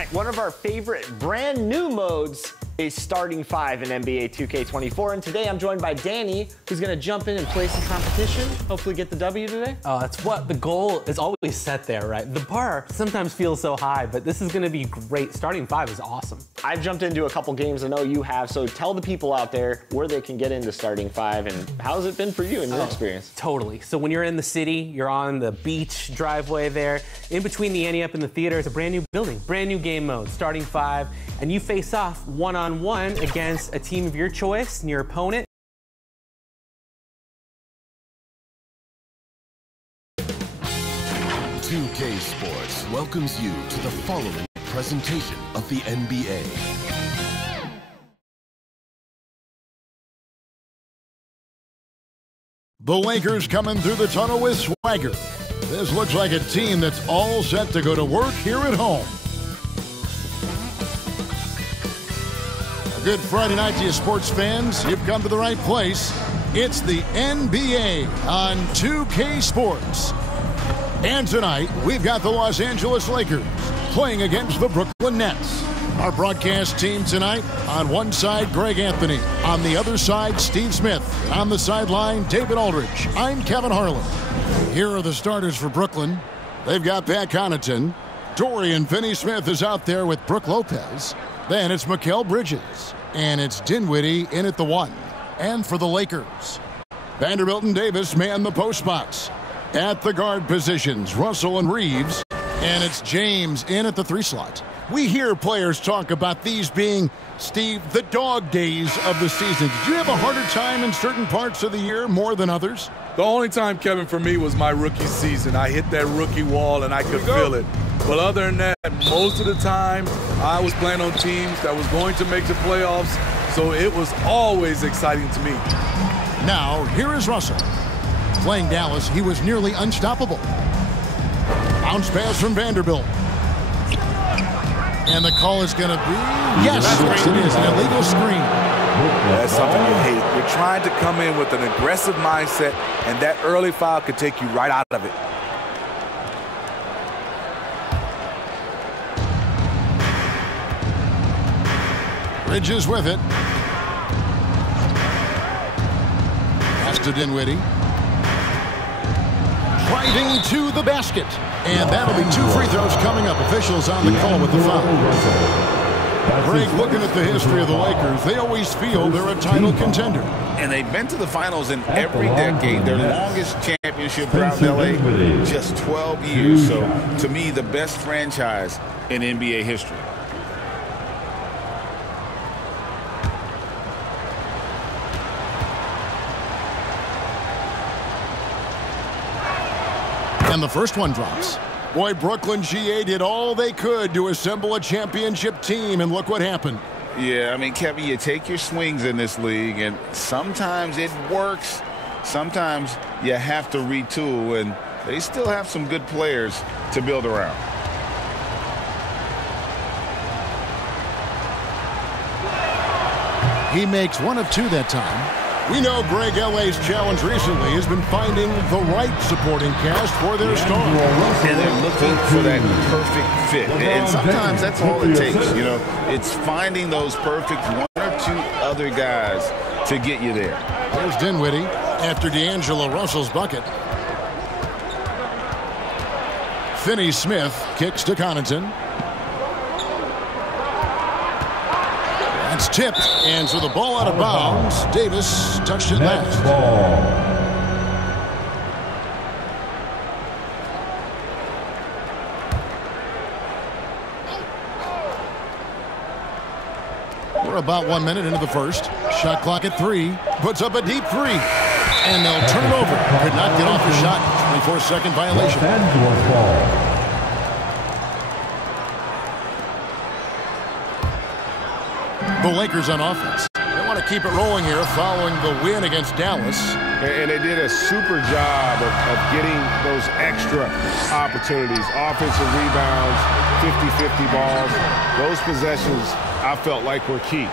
right, one of our favorite brand new modes is starting five in NBA 2K24. And today I'm joined by Danny, who's gonna jump in and play some competition, hopefully get the W today. That's what the goal is always set there, right? The bar sometimes feels so high, but this is gonna be great. Starting five is awesome. I've jumped into a couple games, I know you have, so tell the people out there where they can get into starting five and how's it been for you in your experience? Totally. So when you're in the city, you're on the beach driveway there, in between the Ante Up and the theater, it's a brand new building, brand new game mode, starting five, and you face off one-on-one against a team of your choice and your opponent. "2K Sports" welcomes you to the following presentation of the NBA. The Lakers coming through the tunnel with swagger. This looks like a team that's all set to go to work here at home. A good Friday night to you sports fans. You've come to the right place. It's the NBA on 2K Sports. And tonight, we've got the Los Angeles Lakers playing against the Brooklyn Nets. Our broadcast team tonight, on one side, Greg Anthony. On the other side, Steve Smith. On the sideline, David Aldridge. I'm Kevin Harlan. Here are the starters for Brooklyn. They've got Pat Connaughton. Dorian Finney-Smith is out there with Brook Lopez. Then it's Mikal Bridges. And it's Dinwiddie in at the one. And for the Lakers, Vanderbilt and Davis man the post spots. At the guard positions, Russell and Reeves. And it's James in at the three slot. We hear players talk about these being, Steve, the dog days of the season. Did you have a harder time in certain parts of the year more than others? The only time, Kevin, for me was my rookie season. I hit that rookie wall and I could feel it. But other than that, most of the time, I was playing on teams that was going to make the playoffs, so it was always exciting to me. Now, here is Russell. Playing Dallas, he was nearly unstoppable. Bounce pass from Vanderbilt. And the call is going to be, yes, it is an illegal screen. That's something you hate. You're trying to come in with an aggressive mindset, and that early foul could take you right out of it. Bridges with it. Pass to Dinwiddie. Driving to the basket. And that'll be two free throws coming up. Officials on the call with the foul. Greg, looking at the history of the Lakers, they always feel they're a title contender. And they've been to the finals in every decade. Their longest championship drought in LA, just 12 years. So, to me, the best franchise in NBA history. And the first one drops. Boy, Brooklyn GA did all they could to assemble a championship team, and look what happened. Yeah, I mean, Kevin, you take your swings in this league, and sometimes it works. Sometimes you have to retool, and they still have some good players to build around. He makes one of two that time. We know Greg LA's challenge recently has been finding the right supporting cast for their star. And they're looking for that perfect fit. And sometimes that's all it takes, you know. It's finding those perfect one or two other guys to get you there. There's Dinwiddie after D'Angelo Russell's bucket. Finney-Smith kicks to Connaughton. It's tipped, and so the ball out of bounds. Davis touched it last. We're about 1 minute into the first. Shot clock at 3. Puts up a deep three. And they'll turn it over. Could not get off the shot. 24-second violation. The Lakers on offense. They want to keep it rolling here following the win against Dallas. And they did a super job of getting those extra opportunities. Offensive rebounds, 50-50 balls. Those possessions, I felt like, were key.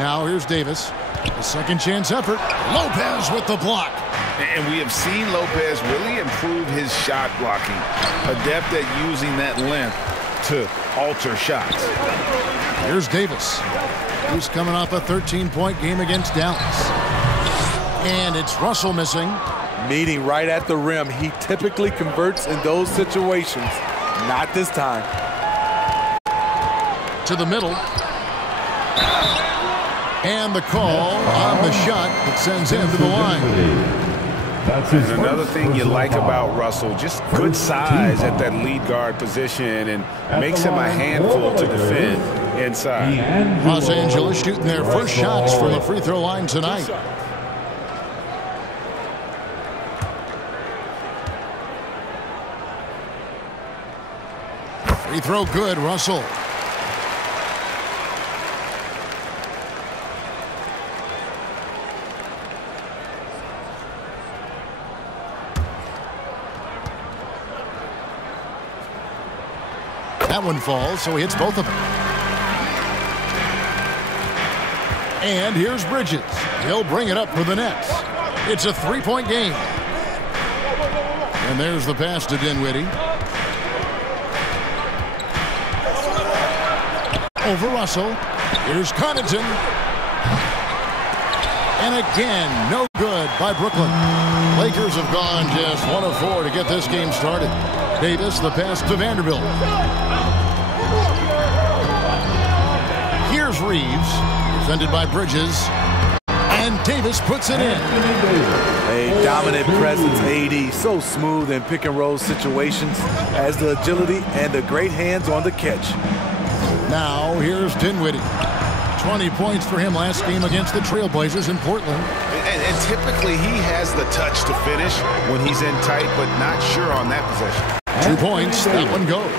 Now here's Davis. A second chance effort. Lopez with the block. And we have seen Lopez really improve his shot blocking. Adept at using that length to alter shots. Here's Davis. He's coming off a 13-point game against Dallas. And it's Russell missing. Meeting right at the rim. He typically converts in those situations. Not this time. To the middle. And the call on the shot that sends him to the line. And another thing you like about Russell, just good size at that lead guard position and makes him a handful to defend inside. Los Angeles shooting their first shots from the free throw line tonight. Free throw good, Russell. That one falls, so he hits both of them. And here's Bridges. He'll bring it up for the Nets. It's a three-point game. And there's the pass to Dinwiddie. Over Russell. Here's Connaughton. And again, no good by Brooklyn. Lakers have gone just 1 of 4 to get this game started. Davis, the pass to Vanderbilt. Here's Reeves, defended by Bridges. And Davis puts it in. A dominant presence, AD. So smooth in pick and roll situations. Has the agility and the great hands on the catch. Now here's Dinwiddie. 20 points for him last game against the Trailblazers in Portland. And typically he has the touch to finish when he's in tight, but not sure on that possession. 2 points, that one goes.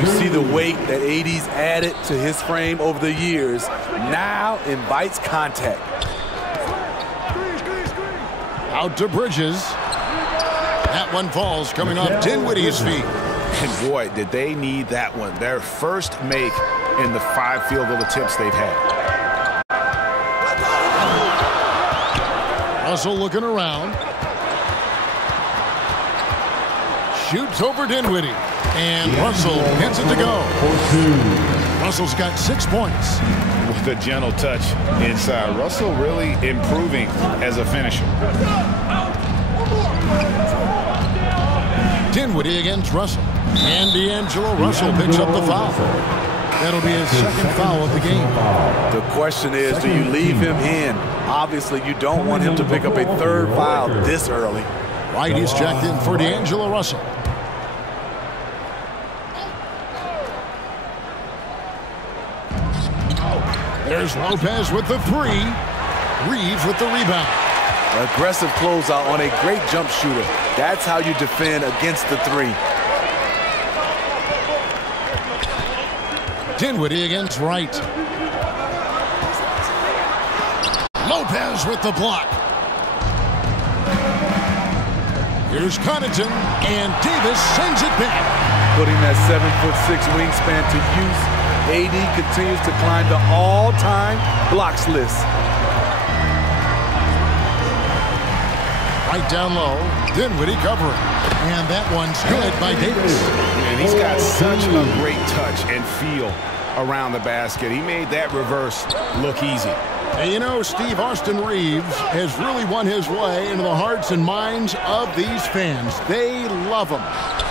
You see the weight that AD's added to his frame over the years. Now invites contact. Out to Bridges. That one falls, coming off Dinwiddie's feet. And boy, did they need that one. Their first make in the 5 field goal attempts they've had. Russell looking around. Shoots over Dinwiddie. And Russell gets it to go. Russell's got 6 points. With a gentle touch inside. Russell really improving as a finisher. Dinwiddie against Russell. And D'Angelo Russell picks up the foul. That'll be his second foul of the game. The question is, do you leave him in? Obviously, you don't want him to pick up a third foul this early. White is checked in for D'Angelo Russell. There's Lopez with the 3. Reeves with the rebound. Aggressive closeout on a great jump shooter. That's how you defend against the 3. Dinwiddie against Wright. Lopez with the block. Here's Connaughton, and Davis sends it back. Putting that 7'6" wingspan to use, AD continues to climb the all-time blocks list. Right down low, Dinwiddie covering. And that one's good by Davis. And he's got such a great touch and feel around the basket. He made that reverse look easy. And you know, Steve, Austin Reeves has really won his way into the hearts and minds of these fans. They love him.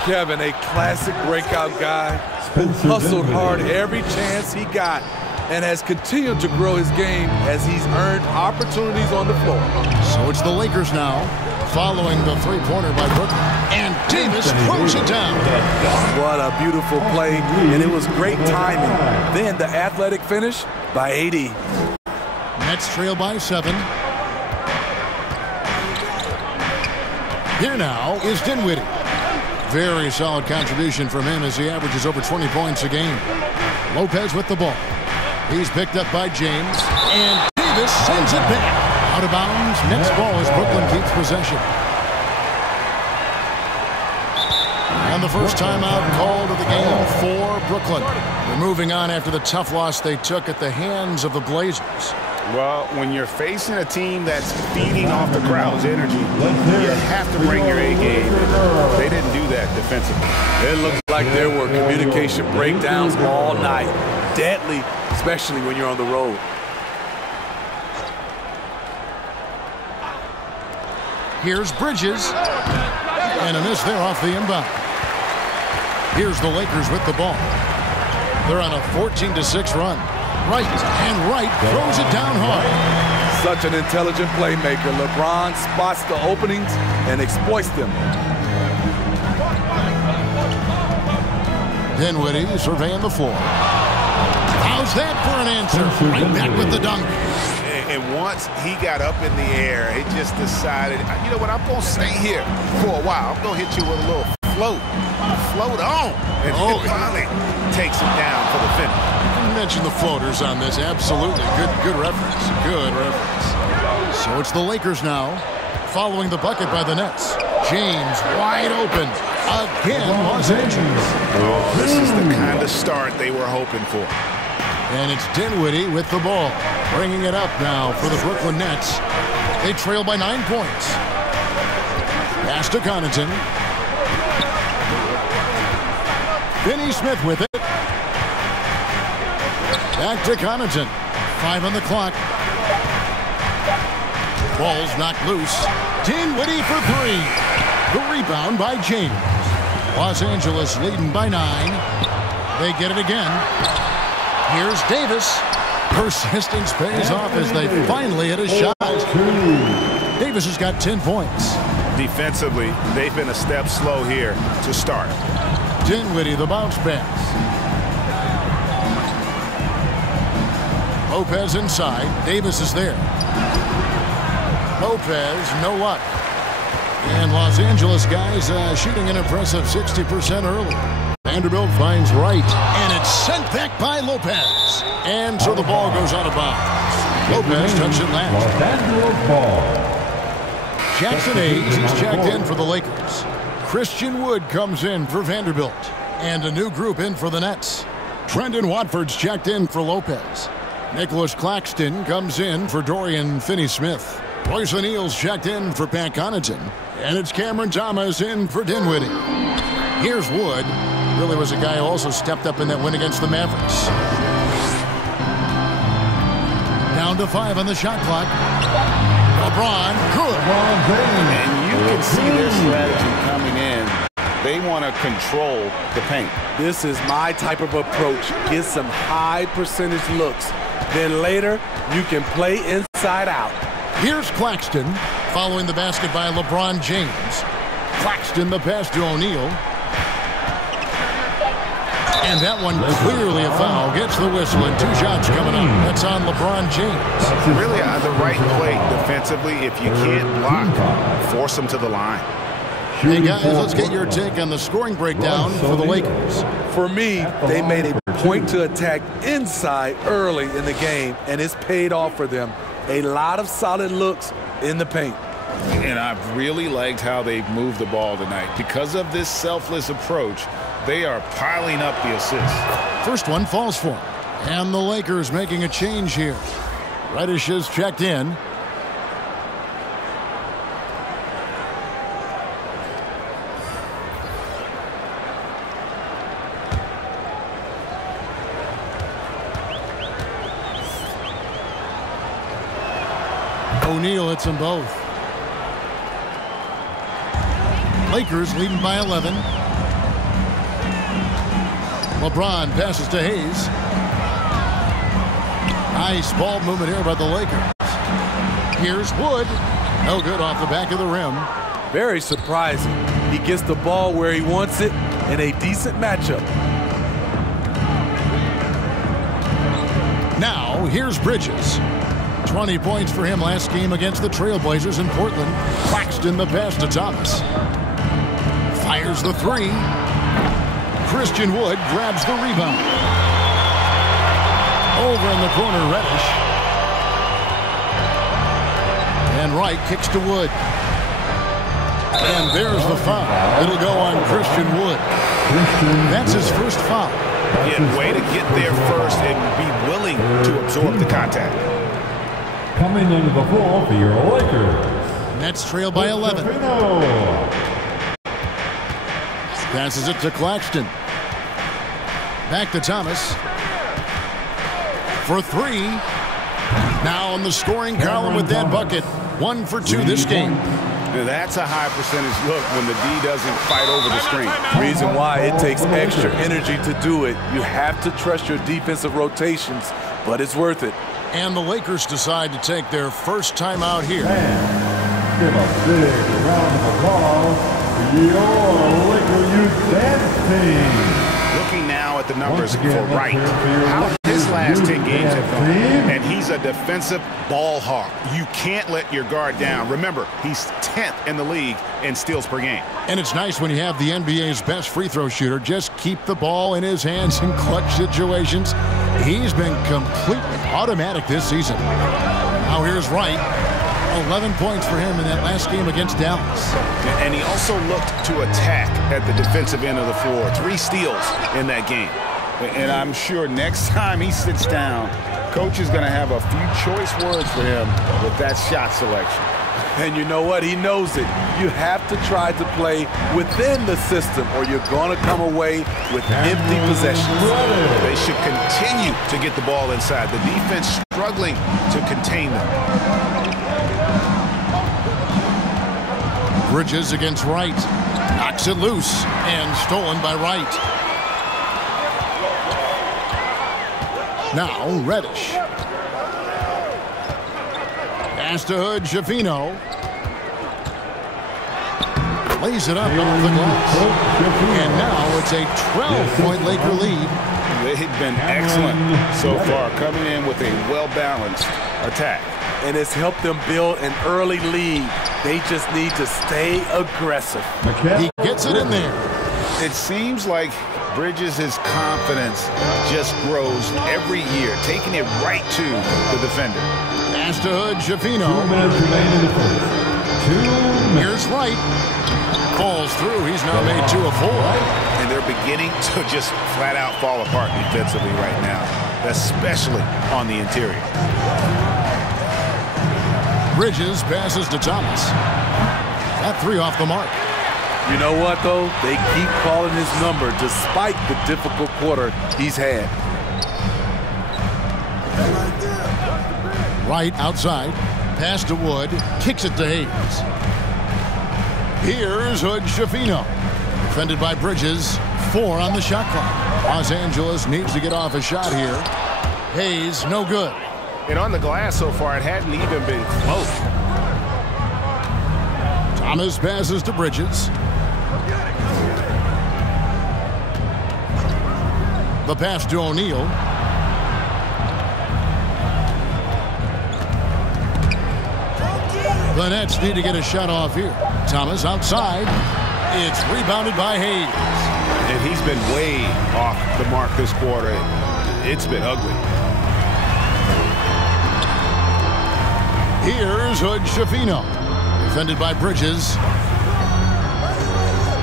Kevin, a classic breakout guy who hustled hard every chance he got and has continued to grow his game as he's earned opportunities on the floor. So it's the Lakers now, following the three-pointer by Brooklyn. And Davis throws it down. What a beautiful play, and it was great timing. Then the athletic finish by AD. Nets trail by 7. Here now is Dinwiddie. Very solid contribution from him as he averages over 20 points a game. Lopez with the ball. He's picked up by James. And Davis sends it back. Out of bounds. Next ball as Brooklyn keeps possession. And the first timeout called of the game for Brooklyn. They're moving on after the tough loss they took at the hands of the Blazers. Well, when you're facing a team that's feeding off the crowd's energy, you have to bring your A game. They didn't do that defensively. It looks like there were communication breakdowns all night. Deadly, especially when you're on the road. Here's Bridges. And a miss there off the inbound. Here's the Lakers with the ball. They're on a 14-6 run. Wright, and Wright throws it down hard. Such an intelligent playmaker. LeBron spots the openings and exploits them. Dinwiddie surveying the floor. How's that for an answer? Right back with the dunk. And once he got up in the air, he just decided, you know what, I'm going to stay here for a while. I'm going to hit you with a little float. Float on. And finally takes it down for the finish. You mentioned the floaters on this. Absolutely. Good reference. Good reference. So it's the Lakers now, following the bucket by the Nets. James wide open. Again, Los Angeles. Oh, this is the kind of start they were hoping for. And it's Dinwiddie with the ball. Bringing it up now for the Brooklyn Nets. They trail by 9 points. Pass to Connaughton. Finney Smith with it. Back to Connaughton. 5 on the clock. Ball's knocked loose. Dinwiddie for 3. The rebound by James. Los Angeles leading by 9. They get it again. Here's Davis. Persistence pays off as they finally hit a shot. Davis has got 10 points. Defensively, they've been a step slow here to start. Dinwiddie, the bounce pass. Lopez inside. Davis is there. Lopez, no luck. And Los Angeles guys shooting an impressive 60% early. Vanderbilt finds Wright, and it's sent back by Lopez. And so the ball goes out of bounds. Lopez touched it last. Jackson Hayes is checked in for the Lakers. Christian Wood comes in for Vanderbilt. And a new group in for the Nets. Trendon Watford's checked in for Lopez. Nicholas Claxton comes in for Dorian Finney-Smith. Royce O'Neal's checked in for Pat Connaughton. And it's Cameron Thomas in for Dinwiddie. Here's Wood. Really was a guy who also stepped up in that win against the Mavericks. Down to 5 on the shot clock. LeBron, good. And you can see their strategy coming in. They want to control the paint. This is my type of approach. Get some high percentage looks. Then later, you can play inside out. Here's Claxton, following the basket by LeBron James. Claxton the pass to O'Neal. And that one clearly a foul. Gets the whistle and 2 shots coming up. That's on LeBron James. Really the right play defensively. If you can't block, force them to the line. Hey guys, let's get your take on the scoring breakdown for the Lakers. For me, they made a point to attack inside early in the game, and it's paid off for them. A lot of solid looks in the paint. And I've really liked how they've moved the ball tonight. Because of this selfless approach, they are piling up the assists. First one falls for him. And the Lakers making a change here. Reddish is checked in. O'Neal hits them both. Lakers leading by 11. LeBron passes to Hayes. Nice ball movement here by the Lakers. Here's Wood. No good off the back of the rim. Very surprising. He gets the ball where he wants it in a decent matchup. Now, here's Bridges. 20 points for him last game against the Trailblazers in Portland. Claxton the pass to Thomas. Fires the 3. Christian Wood grabs the rebound. Over in the corner, Reddish. And Wright kicks to Wood. And there's the foul. It'll go on Christian Wood. That's his first foul. Yeah, way to get there first and be willing to absorb the contact. Coming into the floor for your Lakers. Nets trail by 11. Passes it to Claxton. Back to Thomas. For three. Now on the scoring column with that bucket. 1 for 2 this game. Now that's a high percentage look when the D doesn't fight over the screen. Reason why it takes extra energy to do it. You have to trust your defensive rotations, but it's worth it. And the Lakers decide to take their first time out here. Give a big round of applause for your Laker Youth Dance Team. Looking now at the numbers for Wright. How his last 10 games have gone. And he's a defensive ball hawk. You can't let your guard down. Remember, he's 10th in the league in steals per game. And it's nice when you have the NBA's best free throw shooter just keep the ball in his hands in clutch situations. He's been completely automatic this season. Now here's Wright. 11 points for him in that last game against Dallas. And he also looked to attack at the defensive end of the floor. 3 steals in that game. And I'm sure next time he sits down, coach is going to have a few choice words for him with that shot selection. And you know what? He knows it. You have to try to play within the system or you're going to come away with empty possessions. They should continue to get the ball inside. The defense struggling to contain them. Bridges against Wright. Knocks it loose and stolen by Wright. Now Reddish. Pass to Hood. Schifino. Lays it up off the glass. And now it's a 12-point Laker lead. They've been excellent so far, coming in with a well-balanced attack. And it's helped them build an early lead. They just need to stay aggressive. He gets it in there. It seems like Bridges' confidence just grows every year, taking it right to the defender. Pass to Hood. Schifino. 2 minutes remaining in the first. 2 minutes. Here's Wright. Falls through. He's now made 2 of 4. And they're beginning to just flat out fall apart defensively right now, especially on the interior. Bridges passes to Thomas. That 3 off the mark. You know what, though? They keep calling his number despite the difficult quarter he's had. Wright outside. Pass to Wood. Kicks it to Hayes. Here's Hood. Schifino. Defended by Bridges. 4 on the shot clock. Los Angeles needs to get off a shot here. Hayes, no good. And on the glass so far, it hadn't even been close. Thomas passes to Bridges. The pass to O'Neal. The Nets need to get a shot off here. Thomas outside. It's rebounded by Hayes. And he's been way off the mark this quarter. It's been ugly. Here's Hood. Schifino. Defended by Bridges.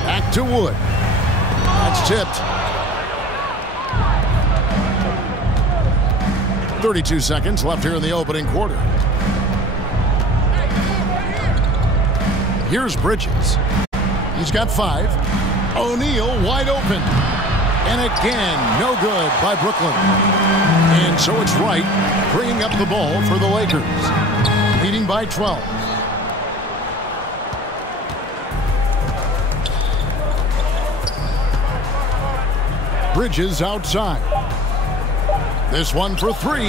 Back to Wood. That's tipped. 32 seconds left here in the opening quarter. Here's Bridges. He's got 5. O'Neal wide open. And again, no good by Brooklyn. And so it's Wright bringing up the ball for the Lakers. Leading by 12. Bridges outside. This one for 3.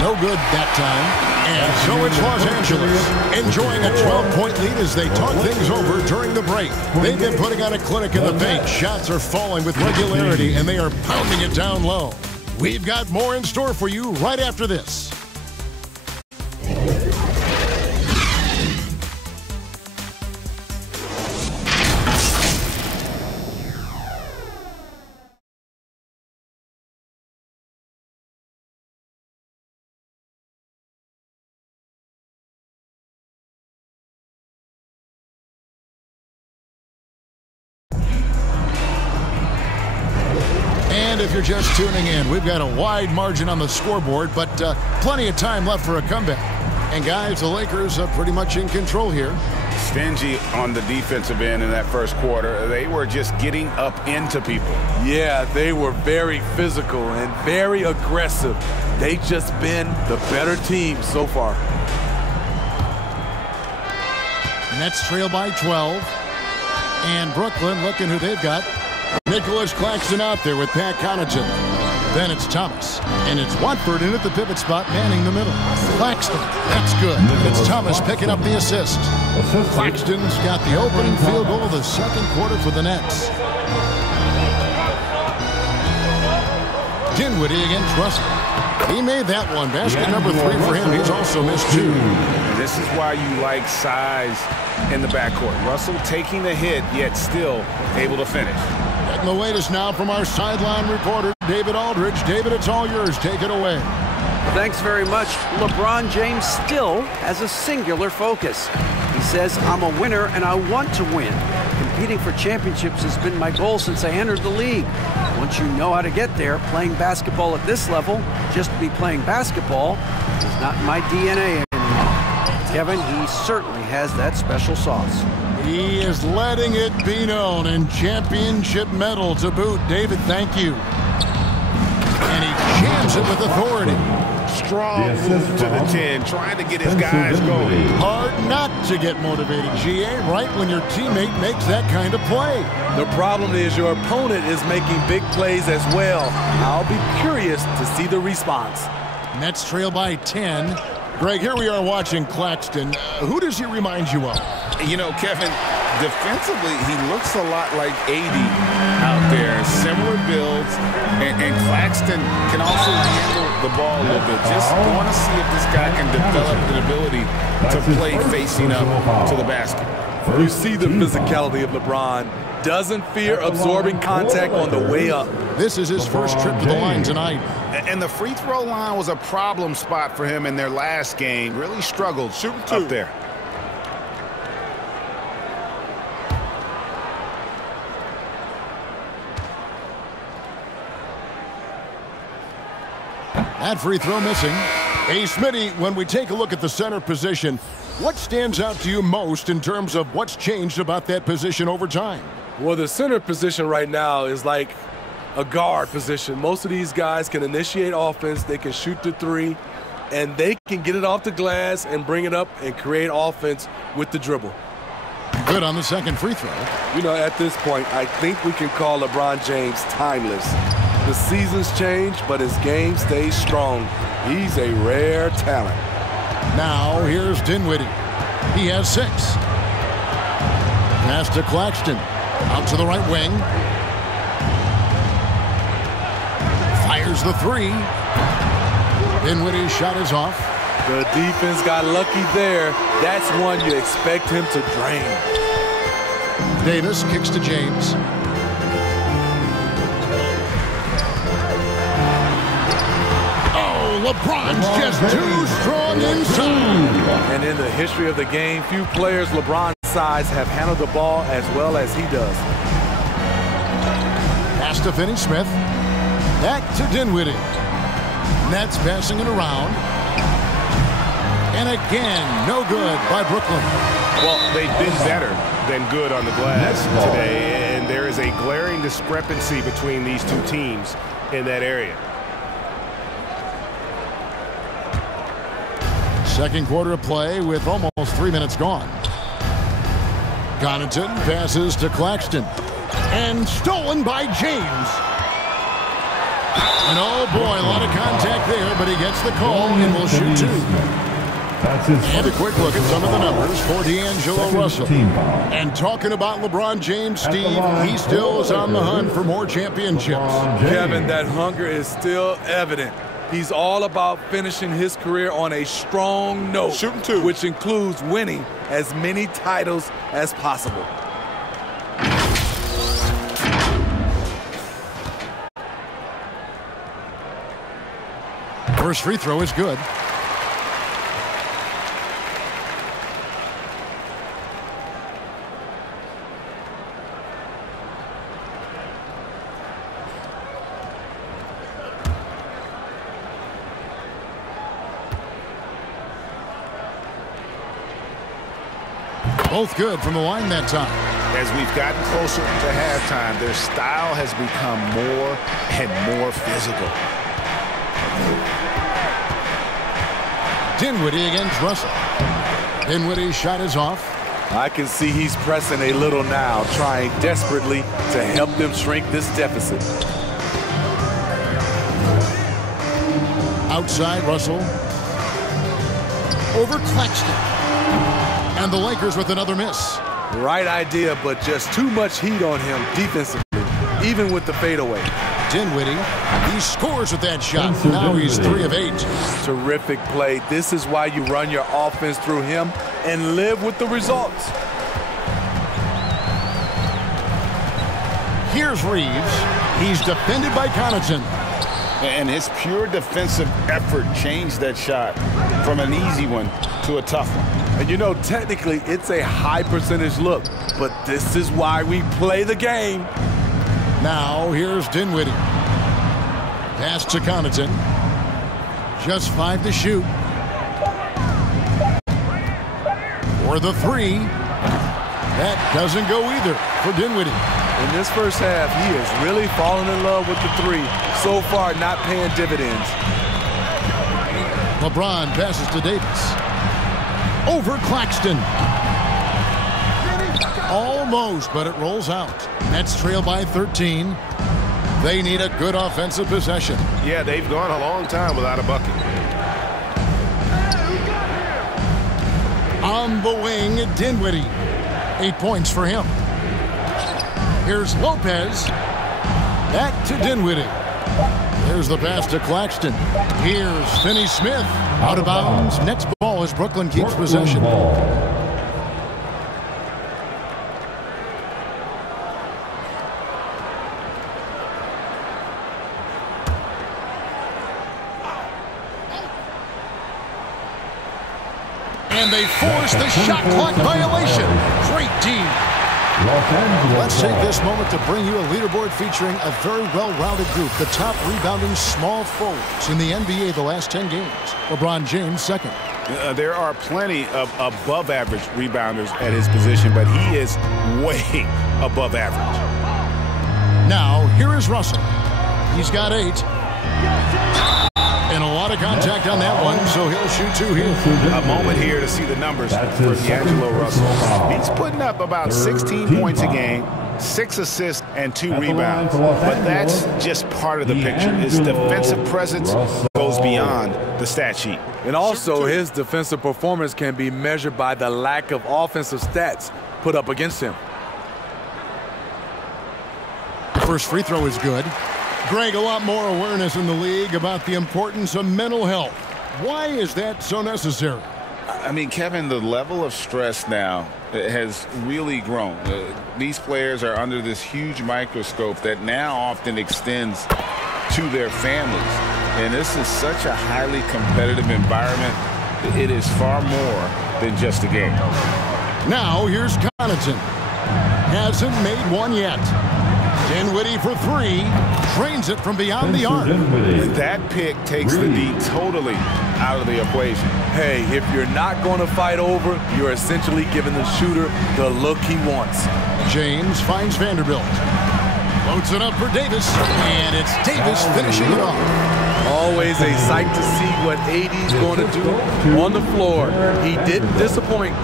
No good that time. And so it's Los Angeles enjoying a 12-point lead as they talk things over during the break. They've been putting on a clinic in the paint. Shots are falling with regularity, and they are pounding it down low. We've got more in store for you right after this. And if you're just tuning in, we've got a wide margin on the scoreboard, but plenty of time left for a comeback. And guys, the Lakers are pretty much in control here. Stingy on the defensive end in that first quarter. They were just getting up into people. Yeah, they were very physical and very aggressive. They just been the better team so far. Nets trail by 12. And Brooklyn looking who they've got. Nicholas Claxton out there with Pat Connaughton. Then it's Thomas. And it's Watford in at the pivot spot, manning the middle. Claxton, that's good. It's Thomas picking up the assist. Claxton's got the opening field goal of the second quarter for the Nets. Dinwiddie against Russell. He made that one. Basket number 3 for him. He's also missed 2. This is why you like size in the backcourt. Russell taking the hit, yet still able to finish. Getting the latest now from our sideline reporter, David Aldridge. David, it's all yours. Take it away. Thanks very much. LeBron James still has a singular focus. He says, I'm a winner and I want to win. Competing for championships has been my goal since I entered the league. Once you know how to get there, playing basketball at this level, just to be playing basketball, is not my DNA anymore. Kevin, he certainly has that special sauce. He is letting it be known, and championship medal to boot. David, thank you. And he jams it with authority. Strong move to the 10, trying to get his guys going. Hard not to get motivated, GA, right when your teammate makes that kind of play. The problem is your opponent is making big plays as well. I'll be curious to see the response. Nets trail by 10. Greg, here we are watching Claxton. Who does he remind you of? You know, Kevin, defensively, he looks a lot like AD out there. Similar builds, and Claxton can also handle the ball a little bit. Just want to see if this guy can develop an ability to play facing up to the basket. You see the physicality of LeBron. Doesn't fear absorbing contact on the way up. This is his first trip to the line tonight. And the free throw line was a problem spot for him in their last game. Really struggled up there. That free throw missing. Hey, Smitty, when we take a look at the center position, what stands out to you most in terms of what's changed about that position over time? Well, the center position right now is like a guard position. Most of these guys can initiate offense, they can shoot the 3, and they can get it off the glass and bring it up and create offense with the dribble. Good on the second free throw. You know, at this point, I think we can call LeBron James timeless. The seasons change, but his game stays strong. He's a rare talent. Now, here's Dinwiddie. He has 6. Pass to Claxton. Out to the right wing. Fires the 3. Dinwiddie's shot is off. The defense got lucky there. That's one you expect him to drain. Davis kicks to James. LeBron's just too strong inside. And in the history of the game, few players LeBron's size have handled the ball as well as he does. Pass to Finney-Smith. Back to Dinwiddie. Nets passing it around. And again, no good by Brooklyn. Well, they've been better than good on the glass today, and there is a glaring discrepancy between these two teams in that area. Second quarter of play with almost 3 minutes gone. Connaughton passes to Claxton. And stolen by James. And oh boy, a lot of contact there, but he gets the call and will shoot 2. And a quick look at some of the numbers for D'Angelo Russell. And talking about LeBron James, Steve, he still is on the hunt for more championships. Kevin, that hunger is still evident. He's all about finishing his career on a strong note, shooting 2, which includes winning as many titles as possible. First free throw is good. Both good from the line that time. As we've gotten closer to halftime, their style has become more and more physical. Dinwiddie against Russell. Dinwiddie's shot is off. I can see he's pressing a little now, trying desperately to help them shrink this deficit. Outside, Russell. Over Claxton. And the Lakers with another miss. Right idea, but just too much heat on him defensively, even with the fadeaway. Dinwiddie, he scores with that shot. Now he's 3 of 8. Terrific play. This is why you run your offense through him and live with the results. Here's Reeves. He's defended by Connaughton. And his pure defensive effort changed that shot from an easy one to a tough one. And you know, technically, it's a high percentage look, but this is why we play the game. Now, here's Dinwiddie. Pass to Connaughton. Just 5 to shoot. For the 3. That doesn't go either for Dinwiddie. In this first half, he is really falling in love with the 3. So far, not paying dividends. LeBron passes to Davis. Over Claxton. Almost, but it rolls out. Nets trail by 13. They need a good offensive possession. Yeah, they've gone a long time without a bucket. On the wing, Dinwiddie. 8 points for him. Here's Lopez. Back to Dinwiddie. There's the pass to Claxton. Here's Finney-Smith. Out of bounds. Next ball as Brooklyn keeps possession. And they force the shot clock violation. Great team. Let's take this moment to bring you a leaderboard featuring a very well-rounded group. The top rebounding small forwards in the NBA the last 10 games. LeBron James second. There are plenty of above-average rebounders at his position, but he is way above average. Now, here is Russell. He's got 8. And a lot of contact on that one, so he'll shoot 2 here. A moment here to see the numbers for D'Angelo Russell. He's putting up about 16 points a game, 6 assists, and 2 rebounds. But that's just part of the picture. His defensive presence goes beyond the stat sheet. And also, his defensive performance can be measured by the lack of offensive stats put up against him. The first free throw is good. Greg, a lot more awareness in the league about the importance of mental health. Why is that so necessary? I mean, Kevin, the level of stress now has really grown. These players are under this huge microscope that now often extends to their families. And this is such a highly competitive environment. It is far more than just a game. Now here's Connaughton. Hasn't made one yet. Dinwiddie for 3. Drains it from beyond the arc. That pick takes the D totally out of the equation. Hey, if you're not going to fight over, you're essentially giving the shooter the look he wants. James finds Vanderbilt. Loads it up for Davis. And it's Davis finishing it off. Always a sight to see what AD's going to do on the floor. He didn't disappoint.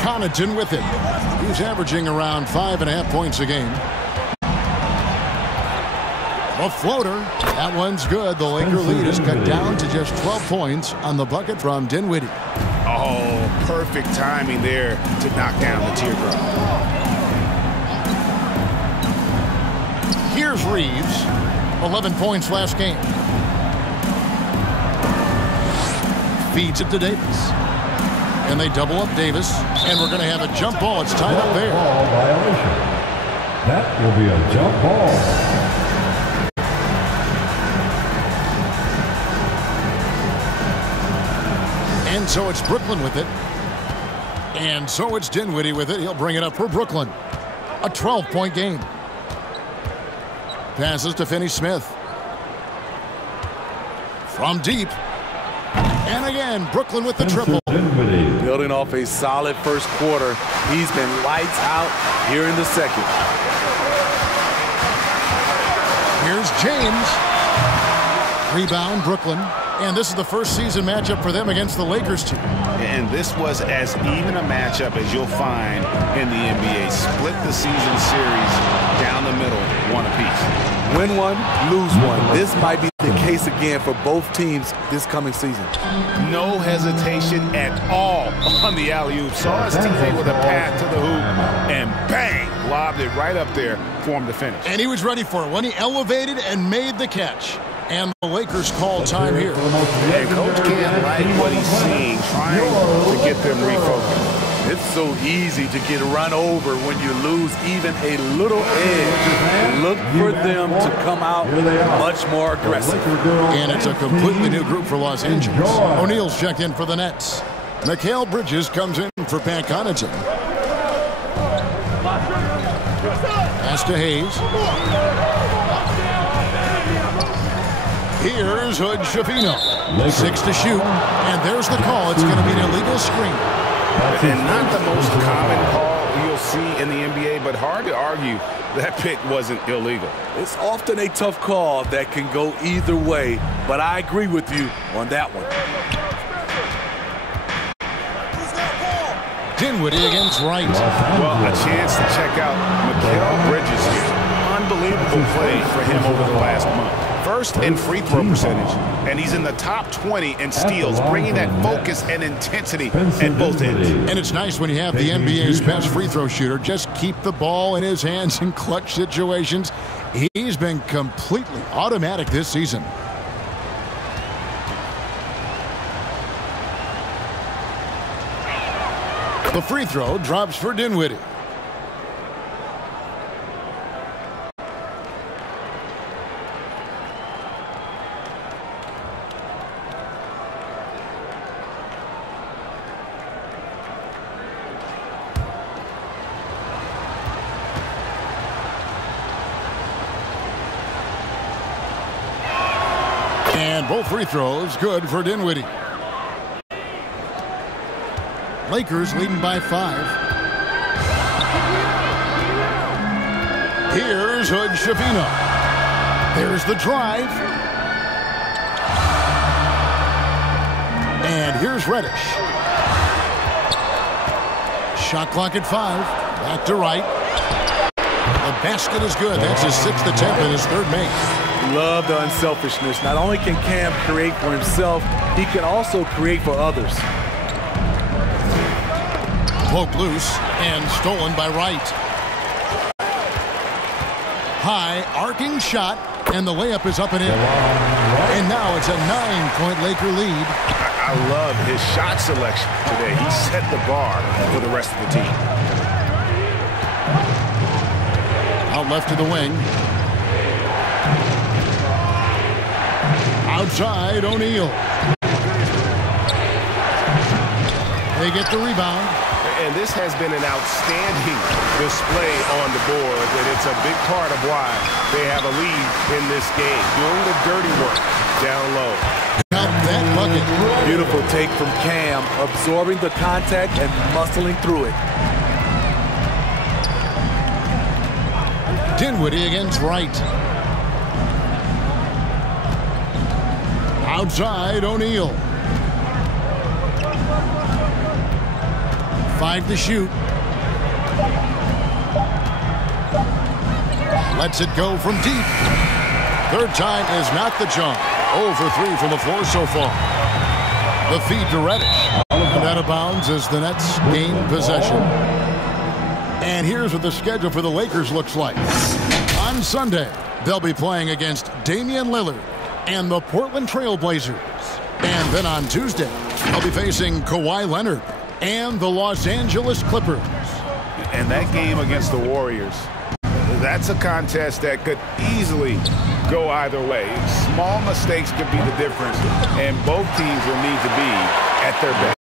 Connaughton with it. He's averaging around 5.5 points a game. A floater. That one's good. The Laker lead is cut down to just 12 points on the bucket from Dinwiddie. Oh, perfect timing there to knock down the teardrop. Here's Reeves. 11 points last game. Feeds it to Davis. And they double up Davis. And we're going to have a jump ball. It's tied up there. Ball violation. That will be a jump ball. And so it's Brooklyn with it. And so it's Dinwiddie with it. He'll bring it up for Brooklyn. A 12-point game. Passes to Finney-Smith. From deep. And again. Brooklyn with the triple. Building off a solid first quarter. He's been lights out here in the second. Here's James. Rebound, Brooklyn. And this is the first season matchup for them against the Lakers team. And this was as even a matchup as you'll find in the NBA. Split the season series down the middle, one apiece. Win one, lose one. This might be the case again for both teams this coming season. No hesitation at all on the alley-oop. Saw his teammate with a path to the hoop, and bang, lobbed it right up there for him to finish. And he was ready for it when he elevated and made the catch. And the Lakers call time here. And Coach can't like what he's seeing, trying to get them refocused. It's so easy to get run over when you lose even a little edge. Look for them to come out much more aggressive. And it's a completely new group for Los Angeles. O'Neal's checked in for the Nets. Mikal Bridges comes in for Pat Connaughton. Pass to Hayes. Here's Hood Schifino. 6 to shoot. And there's the call. It's going to be an illegal screen. And not the most common call you'll see in the NBA, but hard to argue that pick wasn't illegal. It's often a tough call that can go either way, but I agree with you on that one. Dinwiddie against Wright. Well, a chance to check out Mikal Bridges here. Unbelievable play for him over the last month. First in free throw percentage, and he's in the top 20 in steals, bringing that focus and intensity at both ends. And it's nice when you have the NBA's best free throw shooter just keep the ball in his hands in clutch situations. He's been completely automatic this season. The free throw drops for Dinwiddie. And both free throws good for Dinwiddie. Lakers leading by 5. Here's Hood Schifino. There's the drive. And here's Reddish. Shot clock at 5. Back to Wright. The basket is good. That's his 6th attempt and his 3rd make. Love the unselfishness. Not only can Cam create for himself, he can also create for others. Poked loose and stolen by Wright. High arcing shot, and the layup is up and in. And now it's a 9-point Laker lead. I love his shot selection today. He set the bar for the rest of the team. Out left to the wing. Outside, O'Neal. They get the rebound. And this has been an outstanding display on the board, and it's a big part of why they have a lead in this game. Doing the dirty work down low. Count that bucket. Beautiful take from Cam, absorbing the contact and muscling through it. Dinwiddie against Wright. Outside, O'Neal. 5 to shoot. Lets it go from deep. 3rd time is not the charm. 0 for 3 from the floor so far. The feed to Reddish. And out of bounds as the Nets gain possession. And here's what the schedule for the Lakers looks like. On Sunday, they'll be playing against Damian Lillard and the Portland Trail Blazers. And then on Tuesday, they'll be facing Kawhi Leonard and the Los Angeles Clippers. And that game against the Warriors, that's a contest that could easily go either way. Small mistakes could be the difference, and both teams will need to be at their best.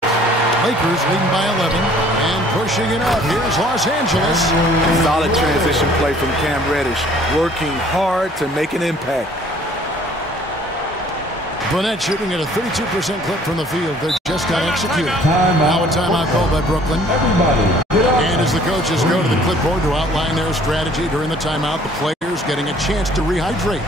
Lakers leading by 11 and pushing it up. Here's Los Angeles. Solid transition play from Cam Reddish, working hard to make an impact. Burnett shooting at a 32% clip from the field. They're just not executing. Now a timeout called by Brooklyn. And as the coaches go to the clipboard to outline their strategy during the timeout, the players getting a chance to rehydrate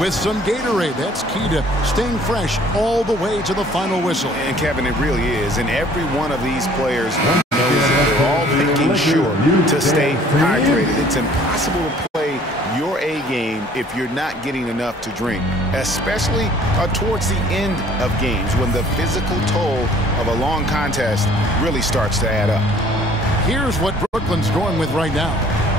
with some Gatorade. That's key to staying fresh all the way to the final whistle. And Kevin, it really is. And every one of these players knows that they're all making sure to stay hydrated. It's impossible to play your A game if you're not getting enough to drink, especially towards the end of games when the physical toll of a long contest really starts to add up. Here's what Brooklyn's going with right now.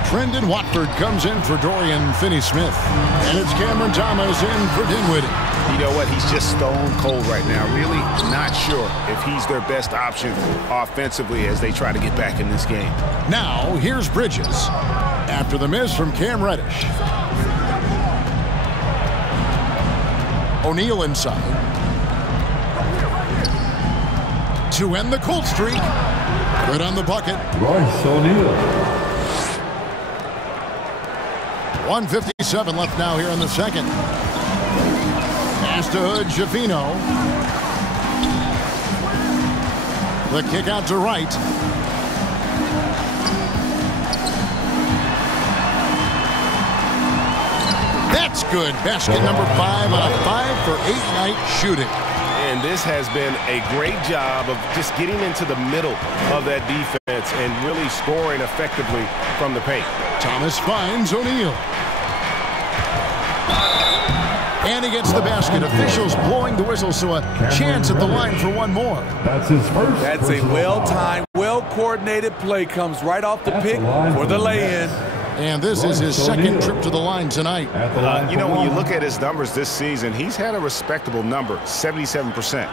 Trendon Watford comes in for Dorian Finney-Smith. And it's Cameron Thomas in for Dinwiddie. You know what? He's just stone cold right now. Really not sure if he's their best option offensively as they try to get back in this game. Now, here's Bridges. After the miss from Cam Reddish. O'Neal inside. To end the cold streak. Good on the bucket. Royce O'Neal. 1:57 left now here in the second. Pass to Hood, Schifino. The kick out to Wright. That's good. Basket number 5 on a 5-for-8 night shooting. And this has been a great job of just getting into the middle of that defense and really scoring effectively from the paint. Thomas finds O'Neal. And he gets the basket. Officials blowing the whistle, so a chance at the line for one more. That's his first. That's a well-timed, well-coordinated play. Comes right off the pick for the lay-in. And this is his second trip to the line tonight. You know, when you look at his numbers this season, he's had a respectable number, 77%.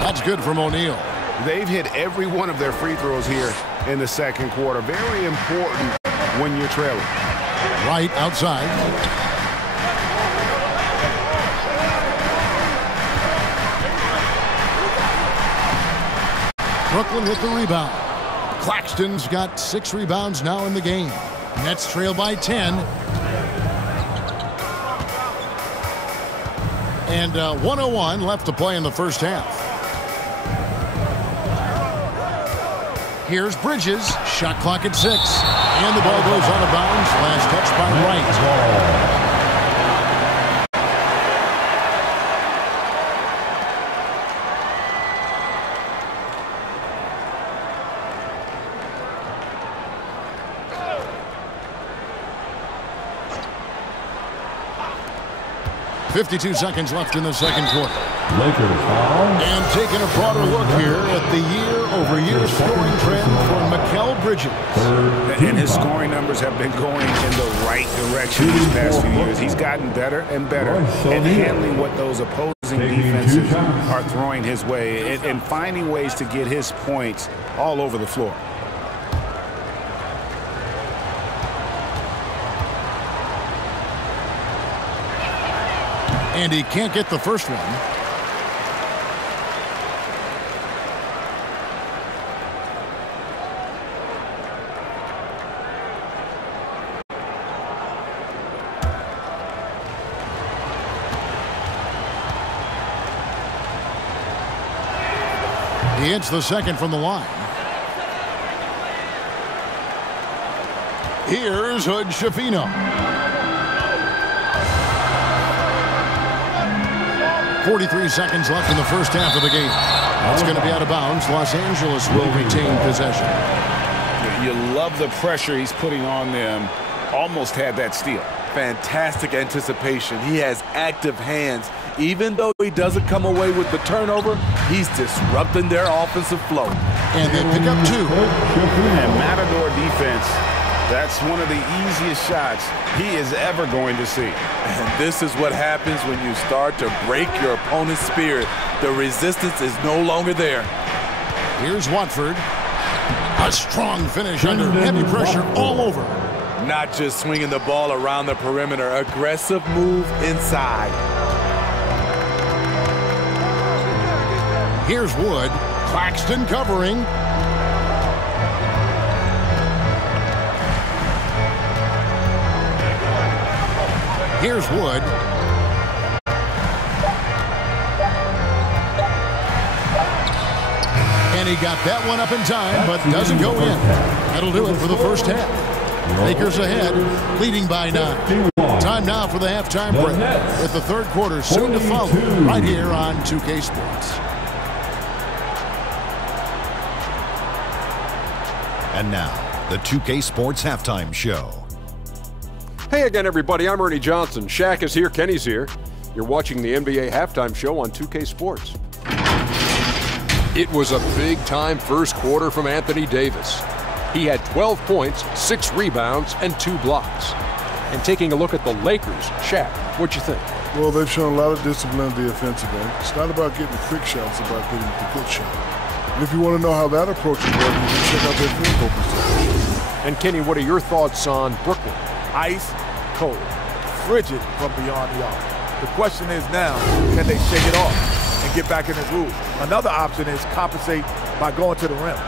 That's good from O'Neal. They've hit every one of their free throws here in the second quarter. Very important when you're trailing. Right outside. Brooklyn with the rebound. Claxton's got 6 rebounds now in the game. Nets trail by 10. And 1:01 left to play in the first half. Here's Bridges. Shot clock at 6. And the ball goes out of bounds. Last touch by Wright. .52 seconds left in the second quarter. Lakers foul. And taking a broader look here at the year-over-year scoring trend for Mikal Bridges. And his scoring numbers have been going in the right direction these past few years. He's gotten better and better at handling what those opposing defenses are throwing his way and finding ways to get his points all over the floor. And he can't get the first one. He hits the second from the line. Here's Hood Schifino. 43 seconds left in the first half of the game. That's going to be out of bounds. Los Angeles will retain possession. You love the pressure he's putting on them. Almost had that steal. Fantastic anticipation. He has active hands. Even though he doesn't come away with the turnover, he's disrupting their offensive flow. And they pick up 2. And Matador defense, that's one of the easiest shots he is ever going to see. And this is what happens when you start to break your opponent's spirit. The resistance is no longer there. Here's Watford. A strong finish under heavy pressure all over. Not just swinging the ball around the perimeter, aggressive move inside. Here's Wood. Claxton covering. Here's Wood. And he got that one up in time, but doesn't go in. That'll do it for the first half. Lakers ahead, leading by 9. Time now for the halftime break, with the third quarter soon to follow, right here on 2K Sports. And now, the 2K Sports Halftime Show. Hey again, everybody. I'm Ernie Johnson. Shaq is here. Kenny's here. You're watching the NBA Halftime Show on 2K Sports. It was a big-time first quarter from Anthony Davis. He had 12 points, 6 rebounds, and 2 blocks. And taking a look at the Lakers, Shaq, what'd you think? Well, they've shown a lot of discipline at the offensive end. It's not about getting the quick shots, it's about getting the good shot. And if you want to know how that approach is working, you can check out their field goal percentage. And Kenny, what are your thoughts on Brooklyn? Ice cold, frigid from beyond the arc. The question is now, can they shake it off and get back in the groove? Another option is compensate by going to the rim.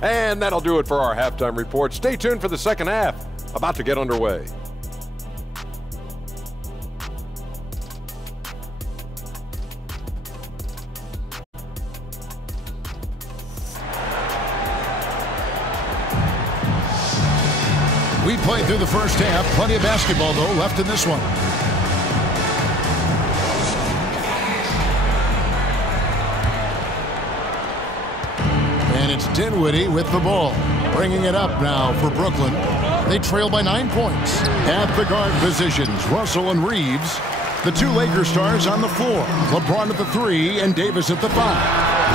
And that'll do it for our halftime report. Stay tuned for the second half, about to get underway. We played through the first half. Plenty of basketball, though, left in this one. And it's Dinwiddie with the ball. Bringing it up now for Brooklyn. They trail by 9 points. At the guard positions, Russell and Reeves. The 2 Lakers stars on the floor. LeBron at the 3 and Davis at the 5.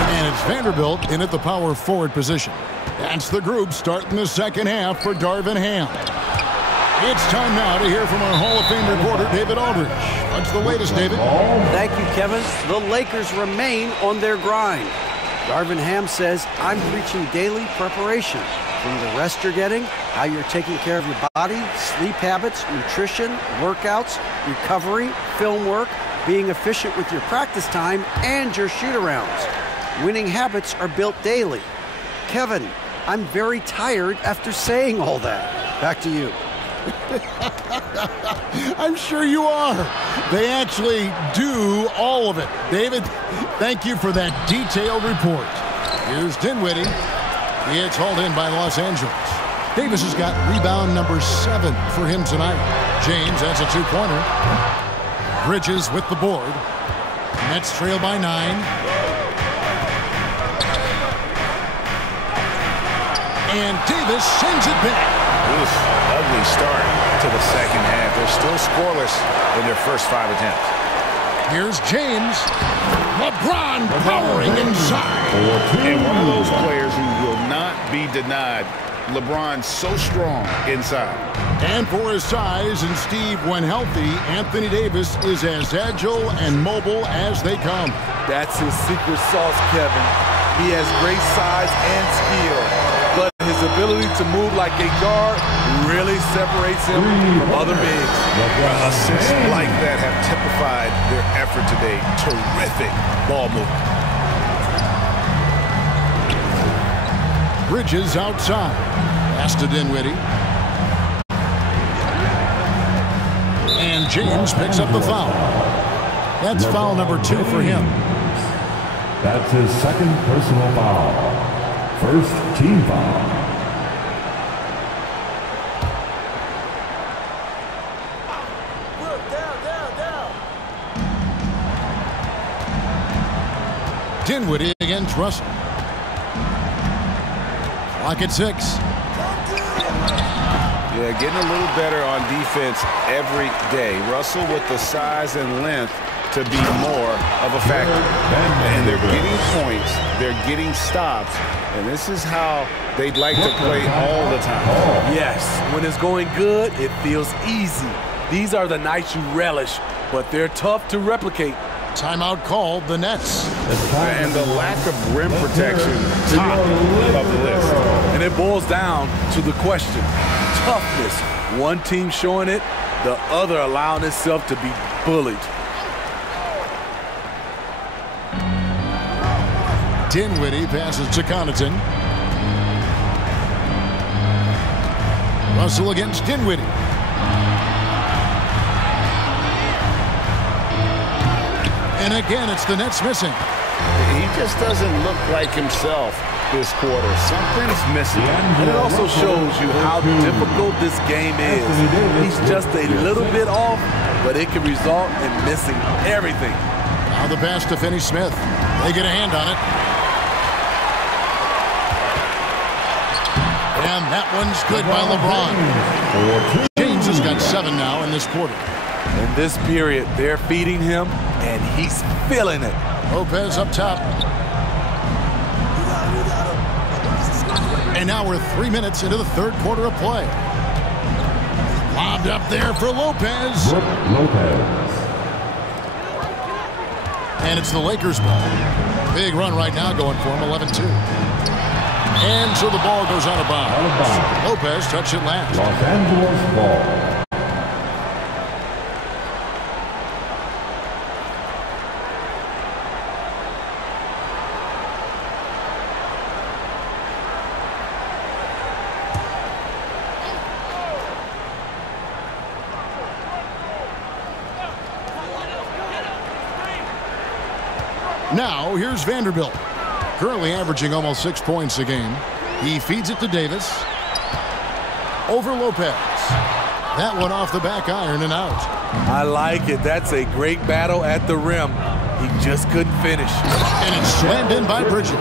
And it's Vanderbilt in at the power forward position. That's the group starting the second half for Darvin Ham. It's time now to hear from our Hall of Fame reporter, David Aldridge. What's the latest, David? Thank you, Kevin. The Lakers remain on their grind. Darvin Ham says, I'm preaching daily preparation. From the rest you're getting, how you're taking care of your body, sleep habits, nutrition, workouts, recovery, film work, being efficient with your practice time, and your shoot-arounds. Winning habits are built daily. Kevin, I'm very tired after saying all that. Back to you. I'm sure you are. They actually do all of it. David, thank you for that detailed report. Here's Dinwiddie. It's hauled in by Los Angeles. Davis has got rebound number 7 for him tonight. James, that's a 2-pointer. Bridges with the board. Nets trail by 9. And Davis sends it back. Oof, ugly start to the second half. They're still scoreless in their first 5 attempts. Here's James. LeBron powering inside. And one of those players who will not be denied. LeBron so strong inside. And for his size and Steve, when healthy, Anthony Davis is as agile and mobile as they come. That's his secret sauce, Kevin. He has great size and skill, but his ability to move like a guard really separates him from other bigs. Assists like that have typified their effort today. Terrific ball movement. Bridges outside. Pass to Dinwiddie. And James picks up the foul. That's foul number 2 for him. That's his second personal foul. First team foul. Dinwiddie against Russell. Clock at 6. Yeah, getting a little better on defense every day. Russell with the size and length to be more of a factor. And they're getting points, they're getting stops, and this is how they'd like to play all the time. Yes, when it's going good, it feels easy. These are the nights you relish, but they're tough to replicate. Timeout called, the Nets. And the lack of rim protection, top of the list. And it boils down to the question, toughness. One team showing it, the other allowing itself to be bullied. Dinwiddie passes to Connaughton. Russell against Dinwiddie. And again, it's the Nets missing. He just doesn't look like himself this quarter. Something's missing. And it also shows you how difficult this game is. He's just a little bit off, but it can result in missing everything. Now the pass to Finney-Smith. They get a hand on it. And that one's good by LeBron. James has got 7 now in this quarter. In this period, they're feeding him, and he's feeling it. Lopez up top. And now we're 3 minutes into the third quarter of play. Lobbed up there for Lopez. And it's the Lakers ball. Big run right now going for him, 11-2. And so the ball goes out of bounds. Lopez touched it last. Los Angeles ball. Now, here's Vanderbilt. Currently averaging almost 6 points a game. He feeds it to Davis. Over Lopez. That one off the back iron and out. I like it. That's a great battle at the rim. He just couldn't finish. And it's slammed in by Bridges.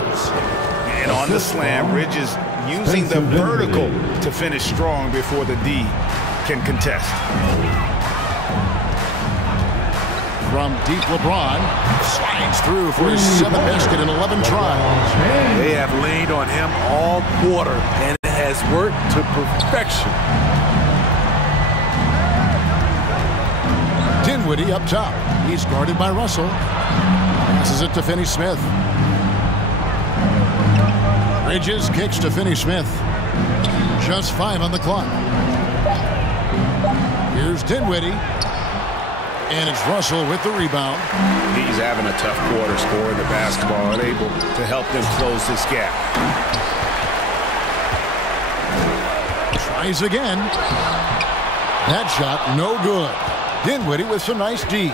And on the slam, Bridges using the vertical to finish strong before the D can contest. From deep, LeBron slides through for his 7th basket in 11 tries. They have leaned on him all quarter, and it has worked to perfection. Dinwiddie up top. He's guarded by Russell. Passes it to Finney-Smith. Bridges kicks to Finney-Smith. Just 5 on the clock. Here's Dinwiddie. And it's Russell with the rebound. He's having a tough quarter scoring the basketball and able to help them close this gap. Tries again. That shot no good. Dinwiddie with some nice D.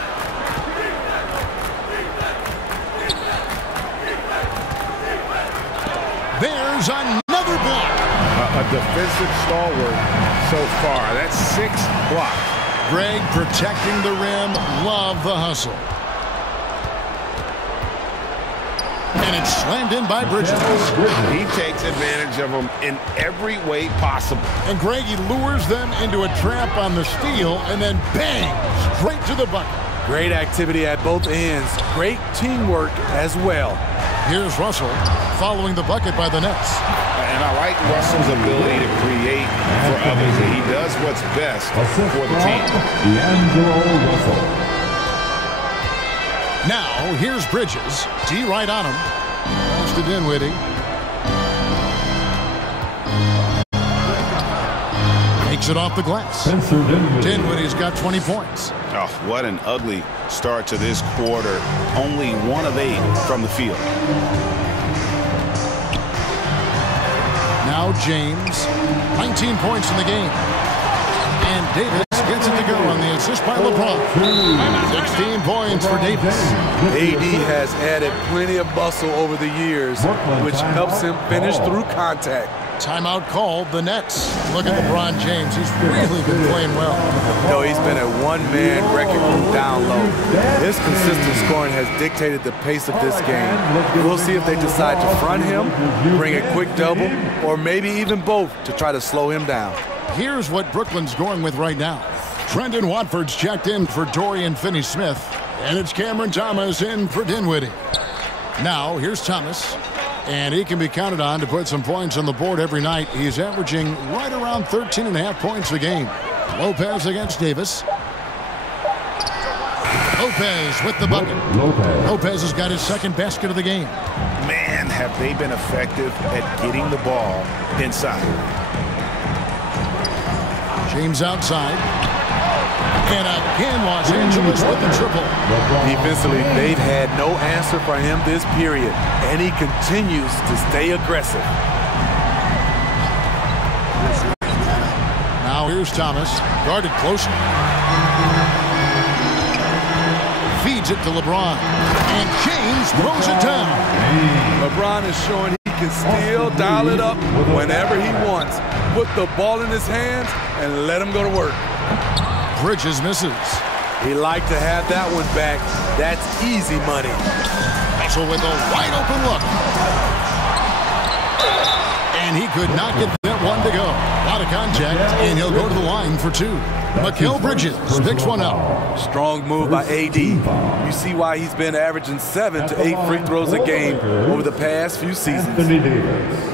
There's another block. A defensive stalwart so far. That's 6 blocks. Greg protecting the rim. Love the hustle. And it's slammed in by Bridges. He takes advantage of them in every way possible. And Greg, he lures them into a trap on the steal and then bang, straight to the bucket. Great activity at both ends. Great teamwork as well. Here's Russell following the bucket by the Nets. And I like Russell's ability to create for others. He does what's best for the team. D'Angelo Russell. Now, here's Bridges. D right on him. Pass to Dinwiddie. Takes it off the glass. Dinwiddie's got 20 points. Oh, what an ugly start to this quarter. Only 1 of 8 from the field. Now James, 19 points in the game. And Davis gets it to go on the assist by LeBron. 16 points for Davis. AD has added plenty of muscle over the years, which helps him finish through contact. Timeout called, the Nets. Look at LeBron James. He's really been playing well. No, he's been a one-man wrecking from down low. His consistent scoring has dictated the pace of this game. We'll see if they decide to front him, bring a quick double, or maybe even both to try to slow him down. Here's what Brooklyn's going with right now. Trendon Watford's checked in for Dorian Finney-Smith. And it's Cameron Thomas in for Dinwiddie. Now, here's Thomas. And he can be counted on to put some points on the board every night. He's averaging right around 13.5 points a game. Lopez against Davis. Lopez with the bucket. Lopez has got his 2nd basket of the game. Man, have they been effective at getting the ball inside. James outside. And again, Los Angeles with the triple. Defensively, they've had no answer for him this period, and he continues to stay aggressive. Now here's Thomas, guarded closely. feeds it to LeBron. And James throws it down. LeBron is showing he can still dial it up whenever he wants. Put the ball in his hands and let him go to work. Bridges misses. He liked to have that one back. That's easy money. So with a wide open look. And he could not get that one to go. Out of contact, and he'll go to the line for two. Mikal Bridges picks one up. Strong move by AD. You see why he's been averaging 7 to 8 free throws a game over the past few seasons. Anthony Davis.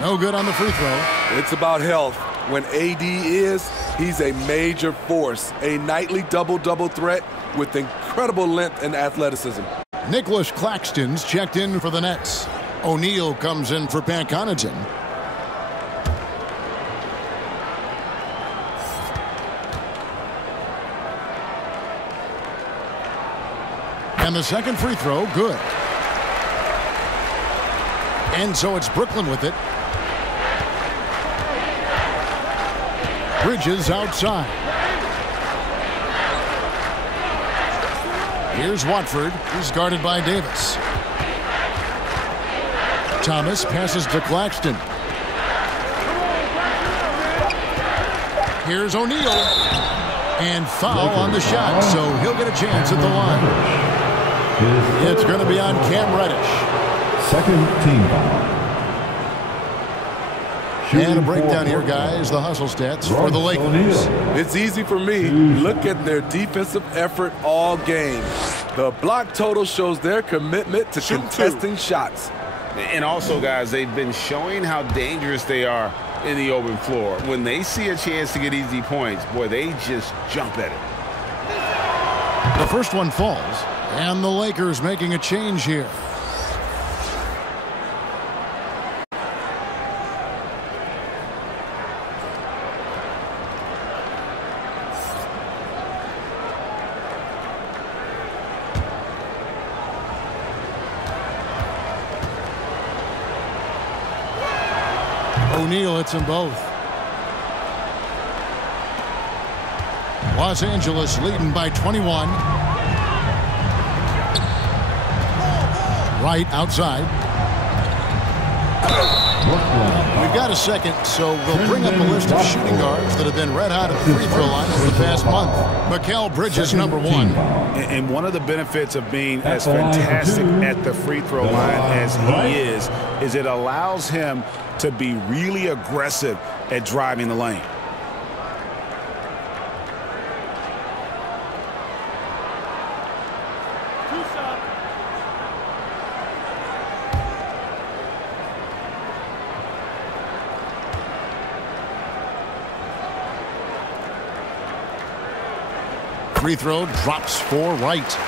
No good on the free throw. It's about health. When AD is, he's a major force. A nightly double-double threat with incredible length and athleticism. Nicholas Claxton's checked in for the Nets. O'Neal comes in for Pat Connaughton. And the second free throw, good. And so it's Brooklyn with it. Bridges outside. Here's Watford. He's guarded by Davis. Thomas passes to Claxton. Here's O'Neal. And foul on the shot, so he'll get a chance at the line. It's going to be on Cam Reddish. Second team foul. And a breakdown here, guys. The hustle stats for the Lakers. It's easy for me. Look at their defensive effort all game. The block total shows their commitment to contesting shots. And also, guys, they've been showing how dangerous they are in the open floor. When they see a chance to get easy points, boy, they just jump at it. The first one falls, and the Lakers making a change here. O'Neal hits them both. Los Angeles leading by 21. Right outside. We've got a second, so we'll bring up a list of shooting guards that have been red hot at the free throw line over the past month. Mikal Bridges, number one. And one of the benefits of being as fantastic at the free throw line as he is it allows him to be really aggressive at driving the lane. Free throw drops for Wright.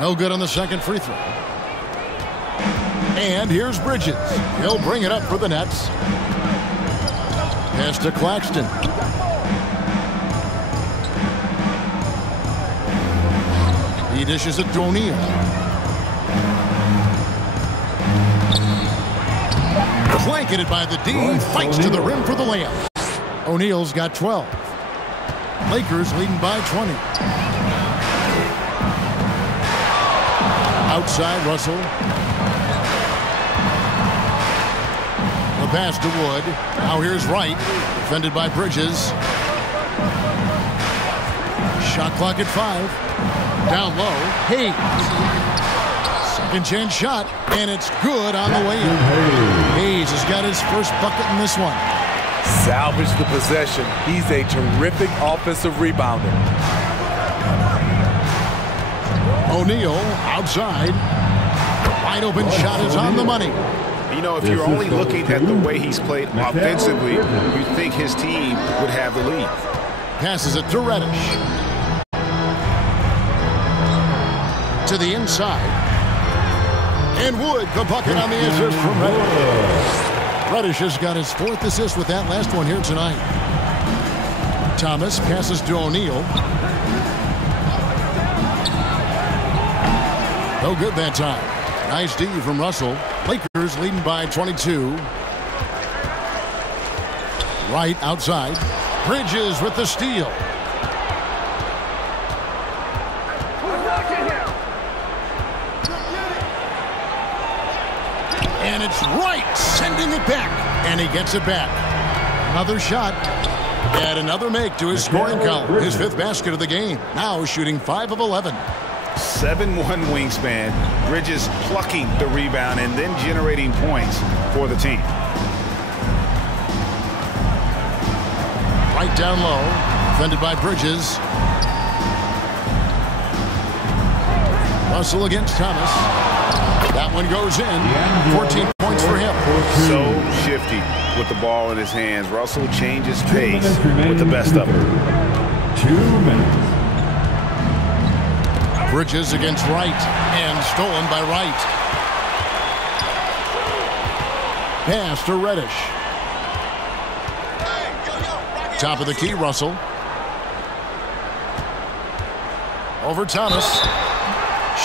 No good on the second free throw. And here's Bridges. He'll bring it up for the Nets. Pass to Claxton. He dishes it to O'Neal. Blanketed by the D. Fights to the rim for the layup. O'Neal's got 12. Lakers leading by 20. Outside, Russell. The pass to Wood. Now here's Wright. Defended by Bridges. Shot clock at 5. Down low. Hayes. Second chance shot. And it's good on the way in. Hayes has got his first bucket in this one. Salvage the possession. He's a terrific offensive rebounder. O'Neal outside. Wide open shot is on the money. You know, if you're only looking at the way he's played offensively, you think his team would have the lead. Passes it to Reddish. To the inside. And Wood, the bucket on the assist from Reddish. Reddish has got his 4th assist with that last one here tonight. Thomas passes to O'Neal. No good that time. Nice D from Russell. Lakers leading by 22. Right outside. Bridges with the steal. And it's Wright sending it back. And he gets it back. Another shot. And another make to his scoring count. His 5th basket of the game. Now shooting 5 of 11. 7-1 wingspan. Bridges plucking the rebound and then generating points for the team. Right down low. Defended by Bridges. Russell against Thomas. That one goes in. 14 points for him. So shifty with the ball in his hands. Russell changes pace with the best of it. 2 minutes. Bridges against Wright, and stolen by Wright. Pass to Reddish. Top of the key, Russell. Over Thomas.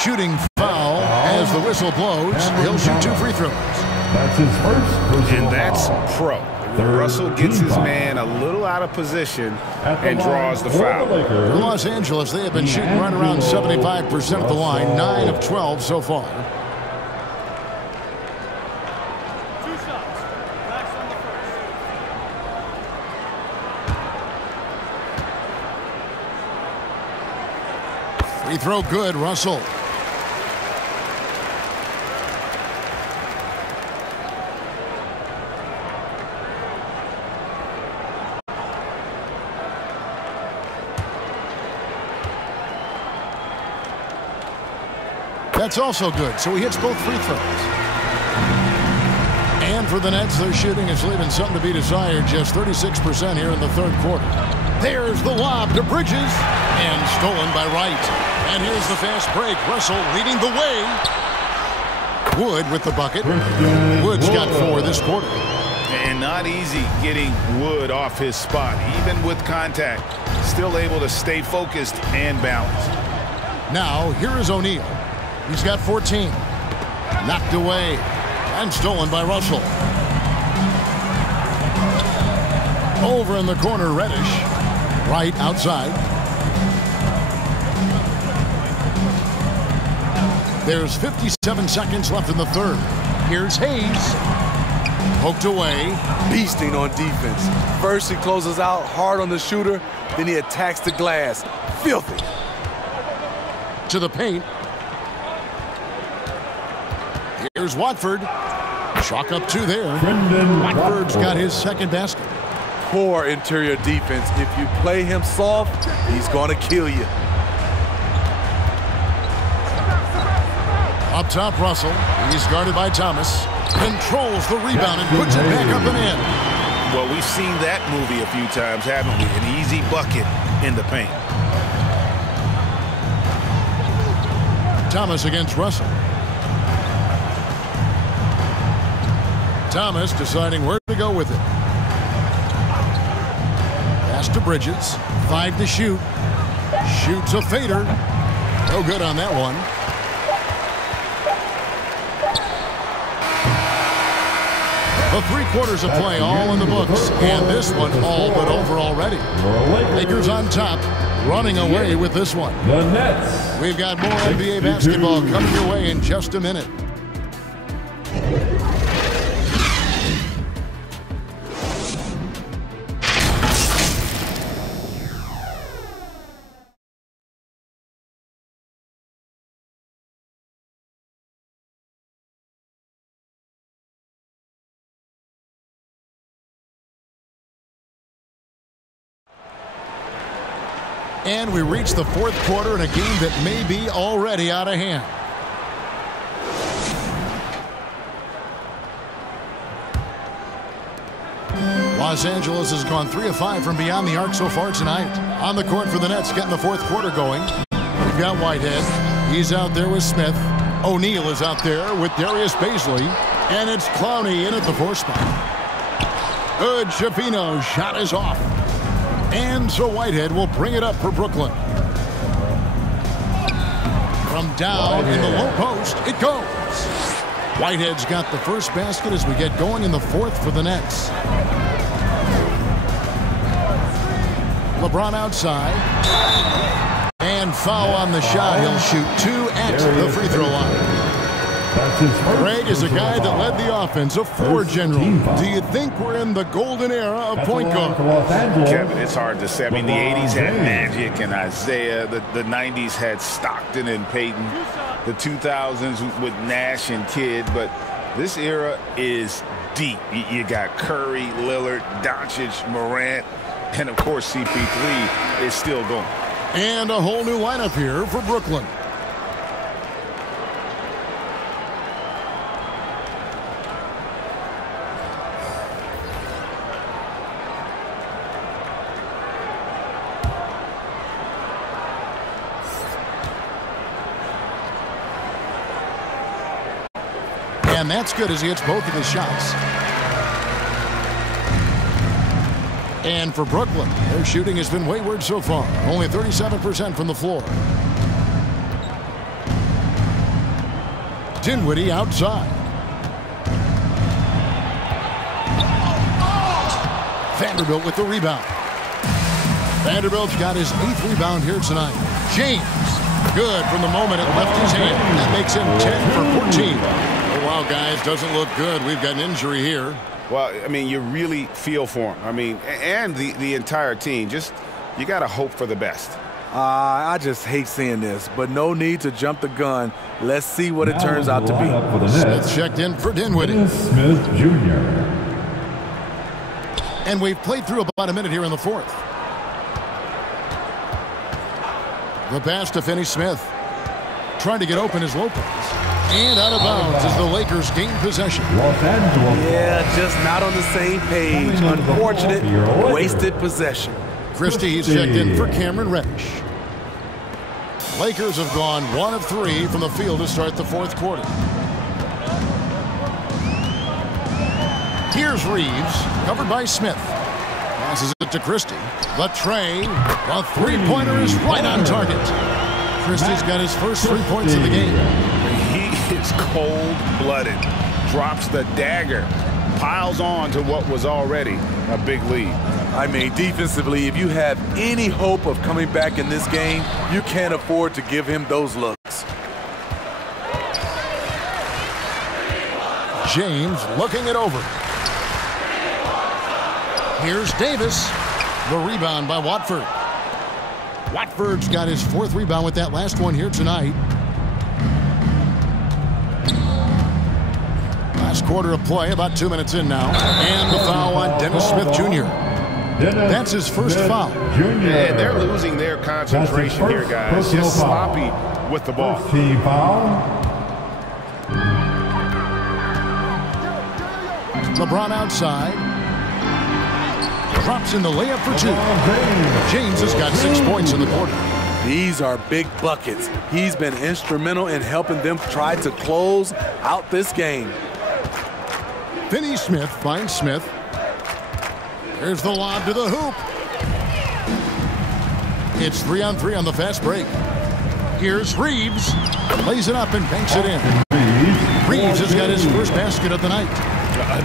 Shooting foul as the whistle blows. He'll shoot 2 free throws. That's his first. And that's pro. Russell gets his man a little out of position and draws the foul. For Los Angeles, they have been shooting right around 75% of the line, 9 of 12 so far. Free throw good, Russell. That's also good, so he hits both free throws. And for the Nets, their shooting is leaving something to be desired, just 36% here in the 3rd quarter. There's the lob to Bridges, and stolen by Wright. And here's the fast break. Russell leading the way. Wood with the bucket. Wood's got 4 this quarter. And not easy getting Wood off his spot, even with contact. Still able to stay focused and balanced. Now, here is O'Neal. He's got 14. Knocked away and stolen by Russell. Over in the corner, Reddish. Right outside. There's 57 seconds left in the 3rd. Here's Hayes. Poked away. Beasting on defense. First he closes out hard on the shooter, then he attacks the glass. Filthy. To the paint. Here's Watford. Chalk up 2 there. Watford's got his 2nd basket. Poor interior defense. If you play him soft, he's going to kill you. Up top, Russell. He's guarded by Thomas. Controls the rebound and puts it back up and in. Well, we've seen that movie a few times, haven't we? An easy bucket in the paint. Thomas against Russell. Thomas deciding where to go with it. Pass to Bridges. 5 to shoot. Shoots a fader. No good on that one. The 3 quarters of play all in the books. And this one all but over already. Lakers on top. Running away with this one. The Nets. We've got more NBA basketball coming your way in just a minute. And we reach the 4th quarter in a game that may be already out of hand. Los Angeles has gone 3 of 5 from beyond the arc so far tonight. On the court for the Nets, getting the fourth quarter going. We've got Whitehead. He's out there with Smith. O'Neal is out there with Darius Baisley. And it's Clowney in at the 4 spot. Good. Schifino shot is off. And so Whitehead will bring it up for Brooklyn. From down in the low post, it goes. Whitehead's got the first basket as we get going in the fourth for the Nets. LeBron outside. And foul on the shot. He'll shoot 2 at the free throw line. Greg is a guy that led the offense, a 4 general. Do you think we're in the golden era of point guard? Kevin, it's hard to say. I mean, the 80s had Magic and Isaiah. The 90s had Stockton and Peyton. The 2000s with Nash and Kidd. But this era is deep. You got Curry, Lillard, Doncic, Morant, and, of course, CP3 is still going. And a whole new lineup here for Brooklyn. And that's good as he hits both of his shots. And for Brooklyn, their shooting has been wayward so far. Only 37% from the floor. Dinwiddie outside. Vanderbilt with the rebound. Vanderbilt's got his 8th rebound here tonight. James, good from the moment it left his hand. That makes him 10 for 14. Oh, wow, guys, doesn't look good. We've got an injury here. Well, I mean, you really feel for him. I mean, and the entire team. Just, you got to hope for the best. I just hate seeing this, but no need to jump the gun. Let's see what it turns out to be. Smith checked in for Dinwiddie. Smith Jr. And we've played through about a minute here in the fourth. The pass to Finney Smith. Trying to get open is Lopez. And out of bounds as the Lakers gain possession. Yeah, just not on the same page. Unfortunate, wasted possession. Christie, he's checked in for Cameron Reddish. Lakers have gone 1 of 3 from the field to start the fourth quarter. Here's Reeves, covered by Smith. Passes it to Christie. The tray, a three-pointer is right on target. Christie's got his first 3 points of the game. He is cold-blooded. Drops the dagger. Piles on to what was already a big lead. I mean, defensively, if you have any hope of coming back in this game, you can't afford to give him those looks. James looking it over. Here's Davis. The rebound by Watford. Watford's got his 4th rebound with that last one here tonight. Last quarter of play, about 2 minutes in now. And the foul on Dennis Smith Jr. That's his first foul. Yeah, they're losing their concentration here, guys. Just sloppy with the ball. Team foul. LeBron outside. Drops in the layup for 2. James has got 6 points in the quarter. These are big buckets. He's been instrumental in helping them try to close out this game. Finney Smith finds Smith. Here's the lob to the hoop. It's 3-on-3 on the fast break. Here's Reeves. Lays it up and banks it in. Reeves has got his first basket of the night.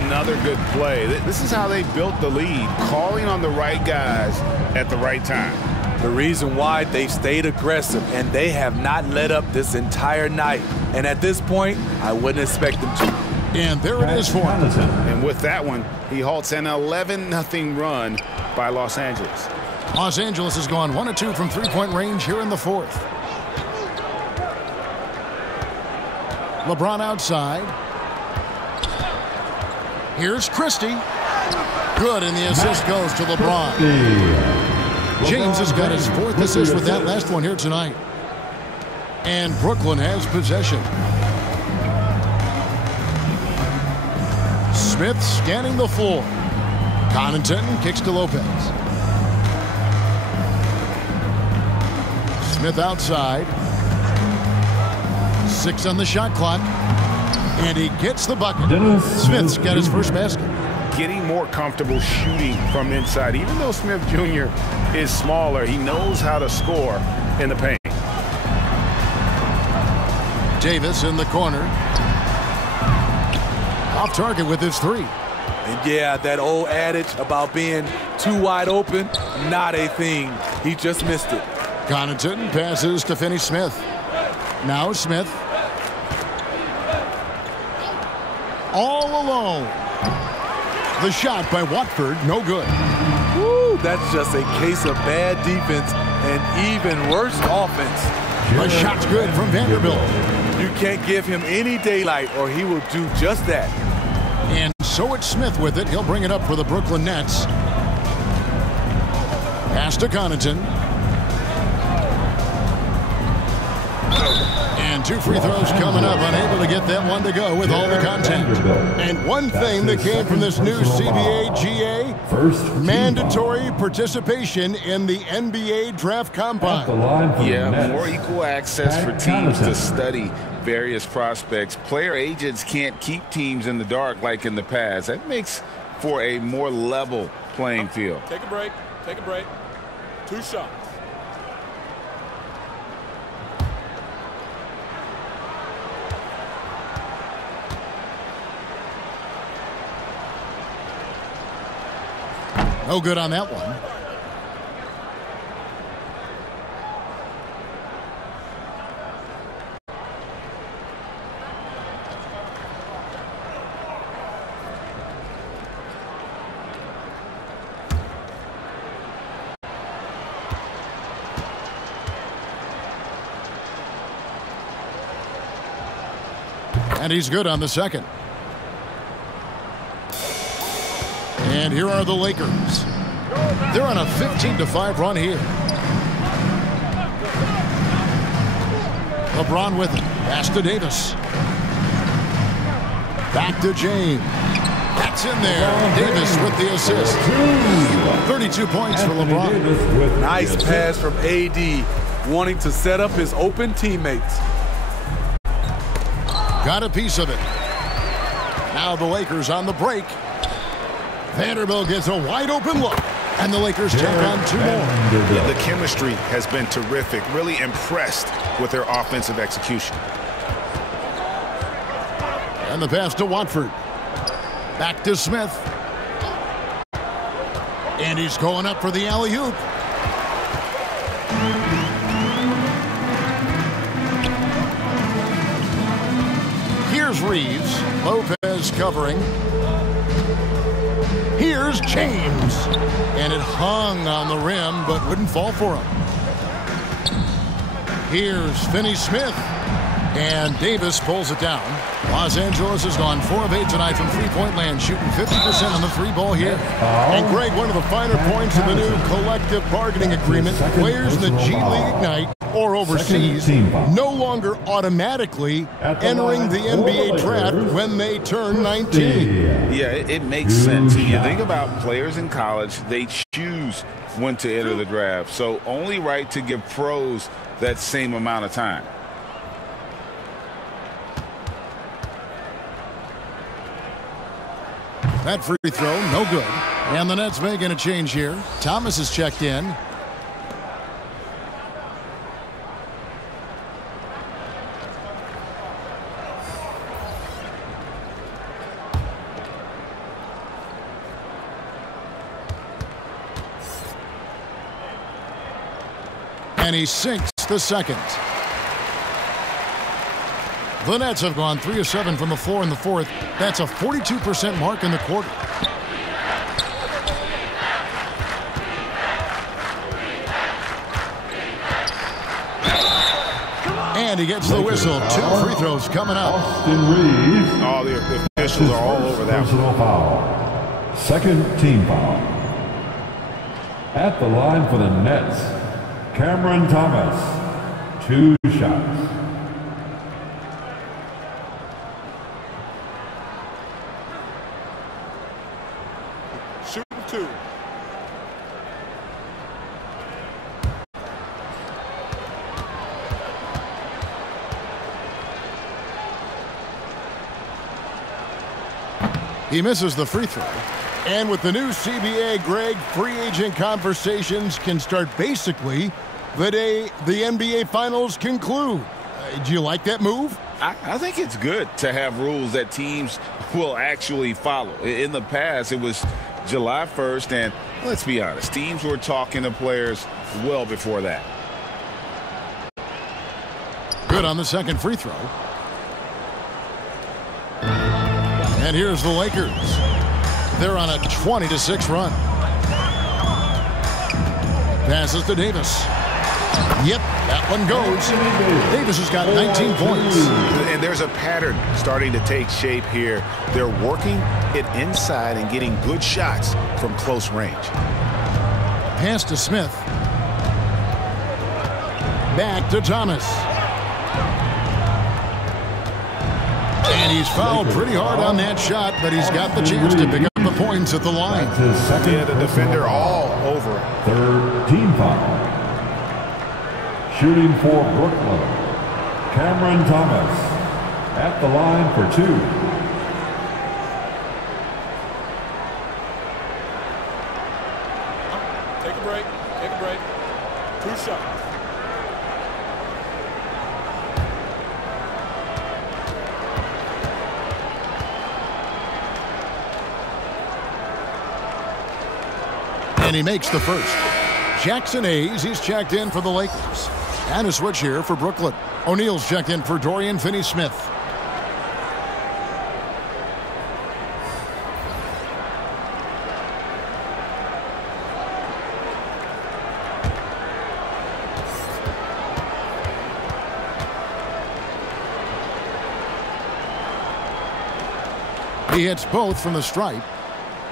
Another good play. This is how they built the lead, calling on the right guys at the right time. The reason why they stayed aggressive, and they have not let up this entire night. And at this point, I wouldn't expect them to. And there it is for him. And with that one, he halts an 11-0 run by Los Angeles. Los Angeles has gone 1 of 2 from three-point range here in the fourth. LeBron outside. Here's Christie. Good, and the assist goes to LeBron. James has got his 4th assist with that last one here tonight. And Brooklyn has possession. Smith scanning the floor. Connaughton kicks to Lopez. Smith outside. 6 on the shot clock. And he gets the bucket. Smith's got his first basket. Getting more comfortable shooting from inside. Even though Smith Jr. is smaller, he knows how to score in the paint. Davis in the corner. Off target with his 3. And yeah, that old adage about being too wide open, not a thing. He just missed it. Connaughton passes to Finney-Smith. Now Smith. All alone. The shot by Watford, no good. Woo, that's just a case of bad defense and even worse offense. The shot's good from Vanderbilt. You can't give him any daylight or he will do just that. And so it's Smith with it. He'll bring it up for the Brooklyn Nets. Pass to Connaughton. And 2 free throws coming up. Unable to get that one to go with all the contact. And one thing that came from this new CBA GA, mandatory participation in the NBA Draft Combine. Yeah, more equal access for teams to study various prospects. Player agents can't keep teams in the dark like in the past. That makes for a more level playing field. Take a break. Take a break. 2 shots. No good on that one. And he's good on the second. And here are the Lakers. They're on a 15-5 run here. LeBron with it. Pass to Davis. Back to James. That's in there. Davis with the assist. 32 points for LeBron. Nice pass from AD, wanting to set up his open teammates. Got a piece of it. Now the Lakers on the break. Vanderbilt gets a wide open look. And the Lakers take on 2 more. Yeah, the chemistry has been terrific. Really impressed with their offensive execution. And the pass to Watford. Back to Smith. And he's going up for the alley-oop. Here's Reeves. Lopez covering. Here's James. And it hung on the rim, but wouldn't fall for him. Here's Finney-Smith. And Davis pulls it down. Los Angeles has gone 4 of 8 tonight from three-point land, shooting 50% on the 3-ball here. And Greg, one of the finer points of the new collective bargaining agreement, players in the G League Ignite or overseas no longer automatically entering the NBA draft when they turn 19. Yeah, it makes sense. You think about players in college, they choose when to enter the draft. So only right to give pros that same amount of time. That free throw, no good. And the Nets making a change here. Thomas is checked in. And he sinks the second. The Nets have gone 3 of 7 from the floor in the fourth. That's a 42% mark in the quarter. And he gets the whistle. 2 free throws coming up. Austin Reeves. Oh, the officials are all over that. Personal foul. Second team foul. At the line for the Nets, Cameron Thomas. 2 shots. He misses the free throw. And with the new CBA, Greg, free agent conversations can start basically the day the NBA Finals conclude. Do you like that move? I think it's good to have rules that teams will actually follow. In the past, it was July 1st, and let's be honest, teams were talking to players well before that. Good on the second free throw. And here's the Lakers. They're on a 20-6 run. Passes to Davis. Yep, that one goes. Davis has got 19 points. And there's a pattern starting to take shape here. They're working it inside and getting good shots from close range. Pass to Smith. Back to Thomas. And he's fouled pretty hard on that shot, but he's got the chance to pick up the points at the line. Yeah, the defender all over it. Third team foul. Shooting for Brooklyn, Cameron Thomas at the line for 2. Take a break. Take a break. 2 shots. And he makes the first. Jackson Hayes, he's checked in for the Lakers. And a switch here for Brooklyn. O'Neal's checked in for Dorian Finney-Smith. He hits both from the stripe.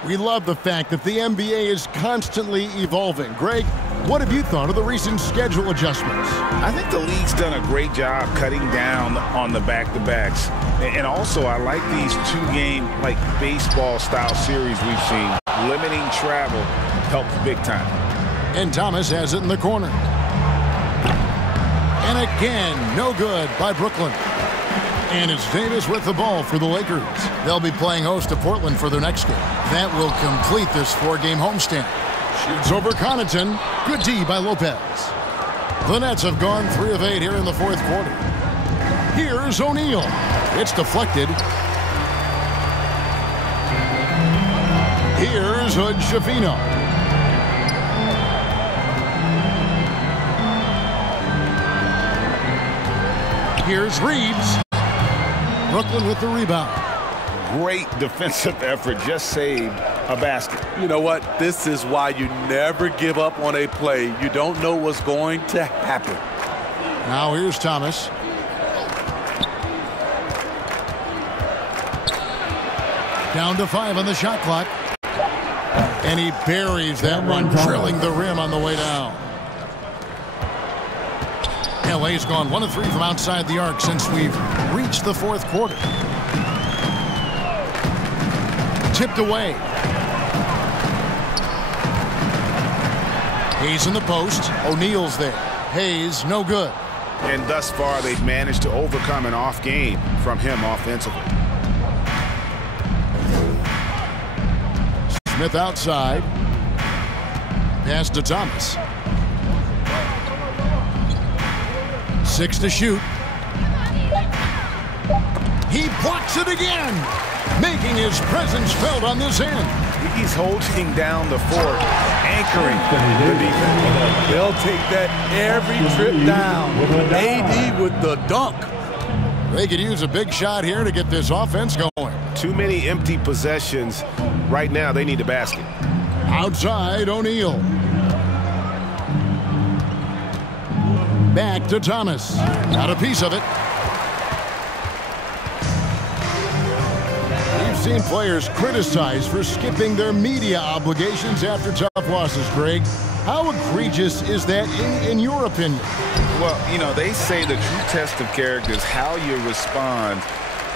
We love the fact that the NBA is constantly evolving. Greg, what have you thought of the recent schedule adjustments? I think the league's done a great job cutting down on the back-to-backs. And also, I like these 2-game, like baseball-style series we've seen. Limiting travel helps big time. And Thomas has it in the corner. And again, no good by Brooklyn. And it's Davis with the ball for the Lakers. They'll be playing host to Portland for their next game. That will complete this 4-game homestand. Shoots over Connaughton. Good D by Lopez. The Nets have gone 3 of 8 here in the fourth quarter. Here's O'Neal. It's deflected. Here's Hood-Schifino. Here's Reeves. Brooklyn with the rebound. Great defensive effort, just saved a basket. You know what? This is why you never give up on a play. You don't know what's going to happen. Now here's Thomas. Down to 5 on the shot clock. And he buries that one, drilling the rim on the way down. LA's gone 1 of 3 from outside the arc since we've reached the fourth quarter. Tipped away. Hayes in the post. O'Neal's there. Hayes, no good. And thus far, they've managed to overcome an off game from him offensively. Smith outside. Pass to Thomas. 6 to shoot. He blocks it again, making his presence felt on this end. He's holding down the fort, anchoring the defense. They'll take that every trip down. AD with the dunk. They could use a big shot here to get this offense going. Too many empty possessions. Right now, they need a basket. Outside, O'Neal. Back to Thomas. Got a piece of it. We've seen players criticized for skipping their media obligations after tough losses, Greg. How egregious is that in your opinion? Well, you know, they say the true test of character is how you respond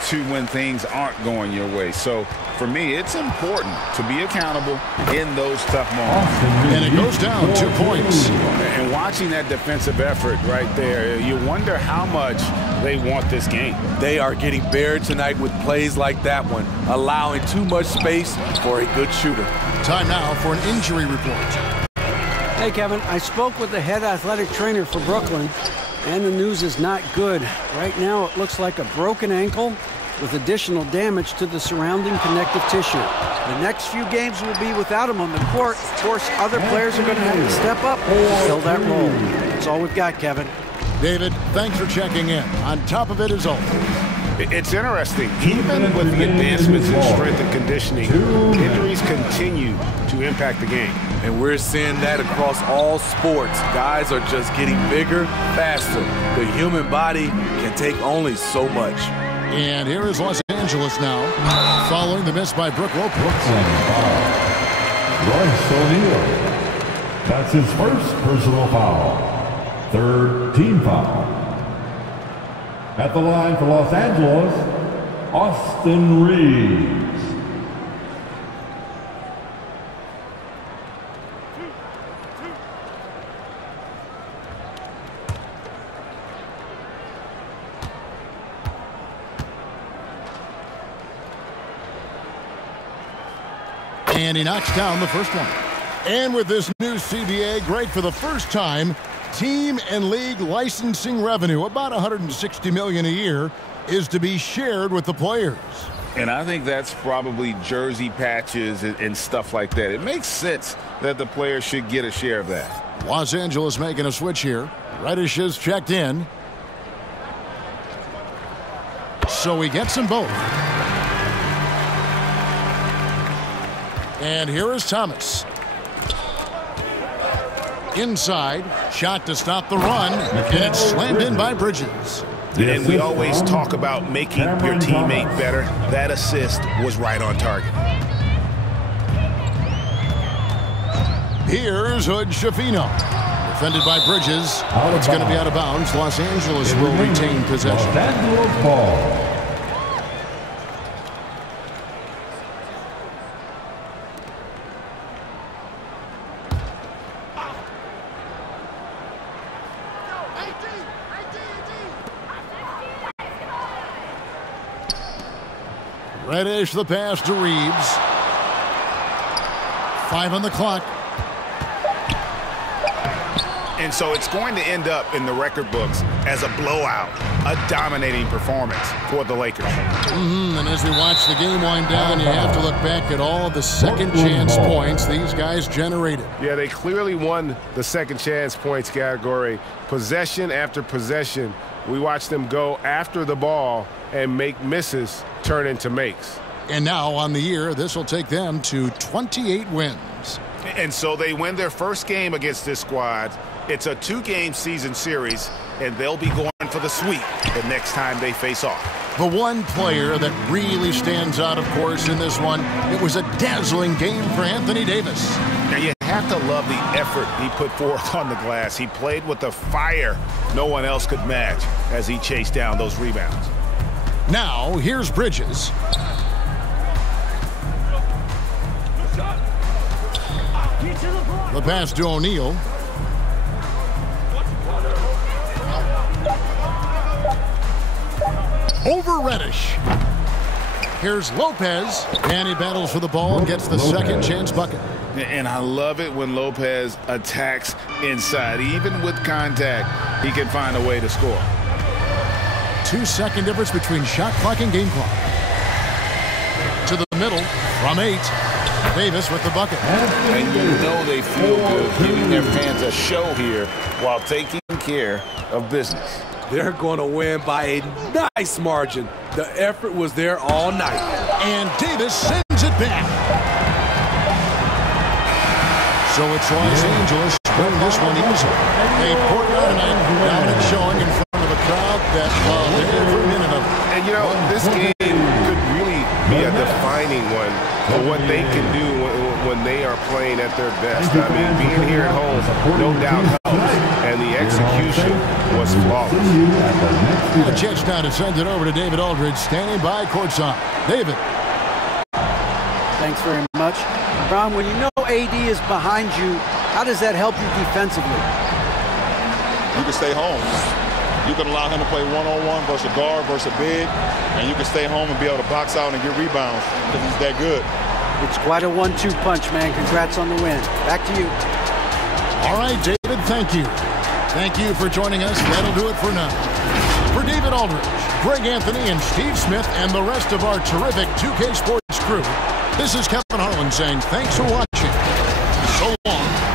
to when things aren't going your way. So for me, it's important to be accountable in those tough moments. And it goes down 2 points. And watching that defensive effort right there, you wonder how much they want this game. They are getting buried tonight with plays like that one, allowing too much space for a good shooter. Time now for an injury report. Hey, Kevin, I spoke with the head athletic trainer for Brooklyn, and the news is not good. Right now, it looks like a broken ankle with additional damage to the surrounding connective tissue. The next few games will be without him on the court. Of course, other players are going to have to step up and fill that role. That's all we've got, Kevin. David, thanks for checking in. On top of it is all. It's interesting. Even with the advancements in strength and conditioning, injuries continue to impact the game. And we're seeing that across all sports. Guys are just getting bigger, faster. The human body can take only so much. And here is Los Angeles now, following the miss by Brook Lopez. Royce O'Neal. That's his first personal foul. Third team foul. At the line for Los Angeles, Austin Reeves. And he knocks down the first one. And with this new CBA, great for the first time, team and league licensing revenue, about $160 million a year, is to be shared with the players. And I think that's probably jersey patches and stuff like that. It makes sense that the players should get a share of that. Los Angeles making a switch here. Reddish is checked in. So he gets them both. And here is Thomas. Inside, shot to stop the run, and it's slammed in by Bridges. And we always talk about making your teammate better. That assist was right on target. Here's Hood Schifino. Defended by Bridges. It's going to be out of bounds. Los Angeles will retain possession. Los Angeles ball. Reddish the pass to Reeves. 5 on the clock. And so it's going to end up in the record books as a blowout, a dominating performance for the Lakers. And as we watch the game wind down, you have to look back at all the second chance points these guys generated. Yeah, they clearly won the second chance points category. Possession after possession, we watched them go after the ball and make misses turn into makes. And now on the year, this will take them to 28 wins. And so they win their first game against this squad. It's a 2-game season series, and they'll be going for the sweep the next time they face off. The one player that really stands out, of course, in this one, it was a dazzling game for Anthony Davis. Now, you have to love the effort he put forth on the glass. He played with the fire no one else could match as he chased down those rebounds. Now, here's Bridges. The pass to O'Neal. Over Reddish. Here's Lopez, and he battles for the ball and gets the second chance bucket. And I love it when Lopez attacks inside. Even with contact, he can find a way to score. 2-second difference between shot clock and game clock. To the middle, from 8. Davis with the bucket. And you know they feel good giving their fans a show here while taking care of business. They're going to win by a nice margin. The effort was there all night. And Davis sends it back. So it's Los Angeles winning this one easily. They poured out tonight, dominant showing in front of a crowd that loved every minute of it. And, you know, this game could really be a defining one for what they can do when they are playing at their best. I mean, being here at home, no doubt helps. and the execution was flawless. The chance now to send it over to David Aldridge, standing by courtside. David. Thanks very much. Ron, when you know AD is behind you, how does that help you defensively? You can stay home. You can allow him to play one-on-one versus a guard versus a big, and you can stay home and be able to box out and get rebounds because he's that good. It's quite a 1-2 punch, man. Congrats on the win. Back to you. All right, David, thank you. Thank you for joining us. That'll do it for now. For David Aldridge, Greg Anthony, and Steve Smith, and the rest of our terrific 2K Sports crew, this is Kevin Harlan saying thanks for watching. So long.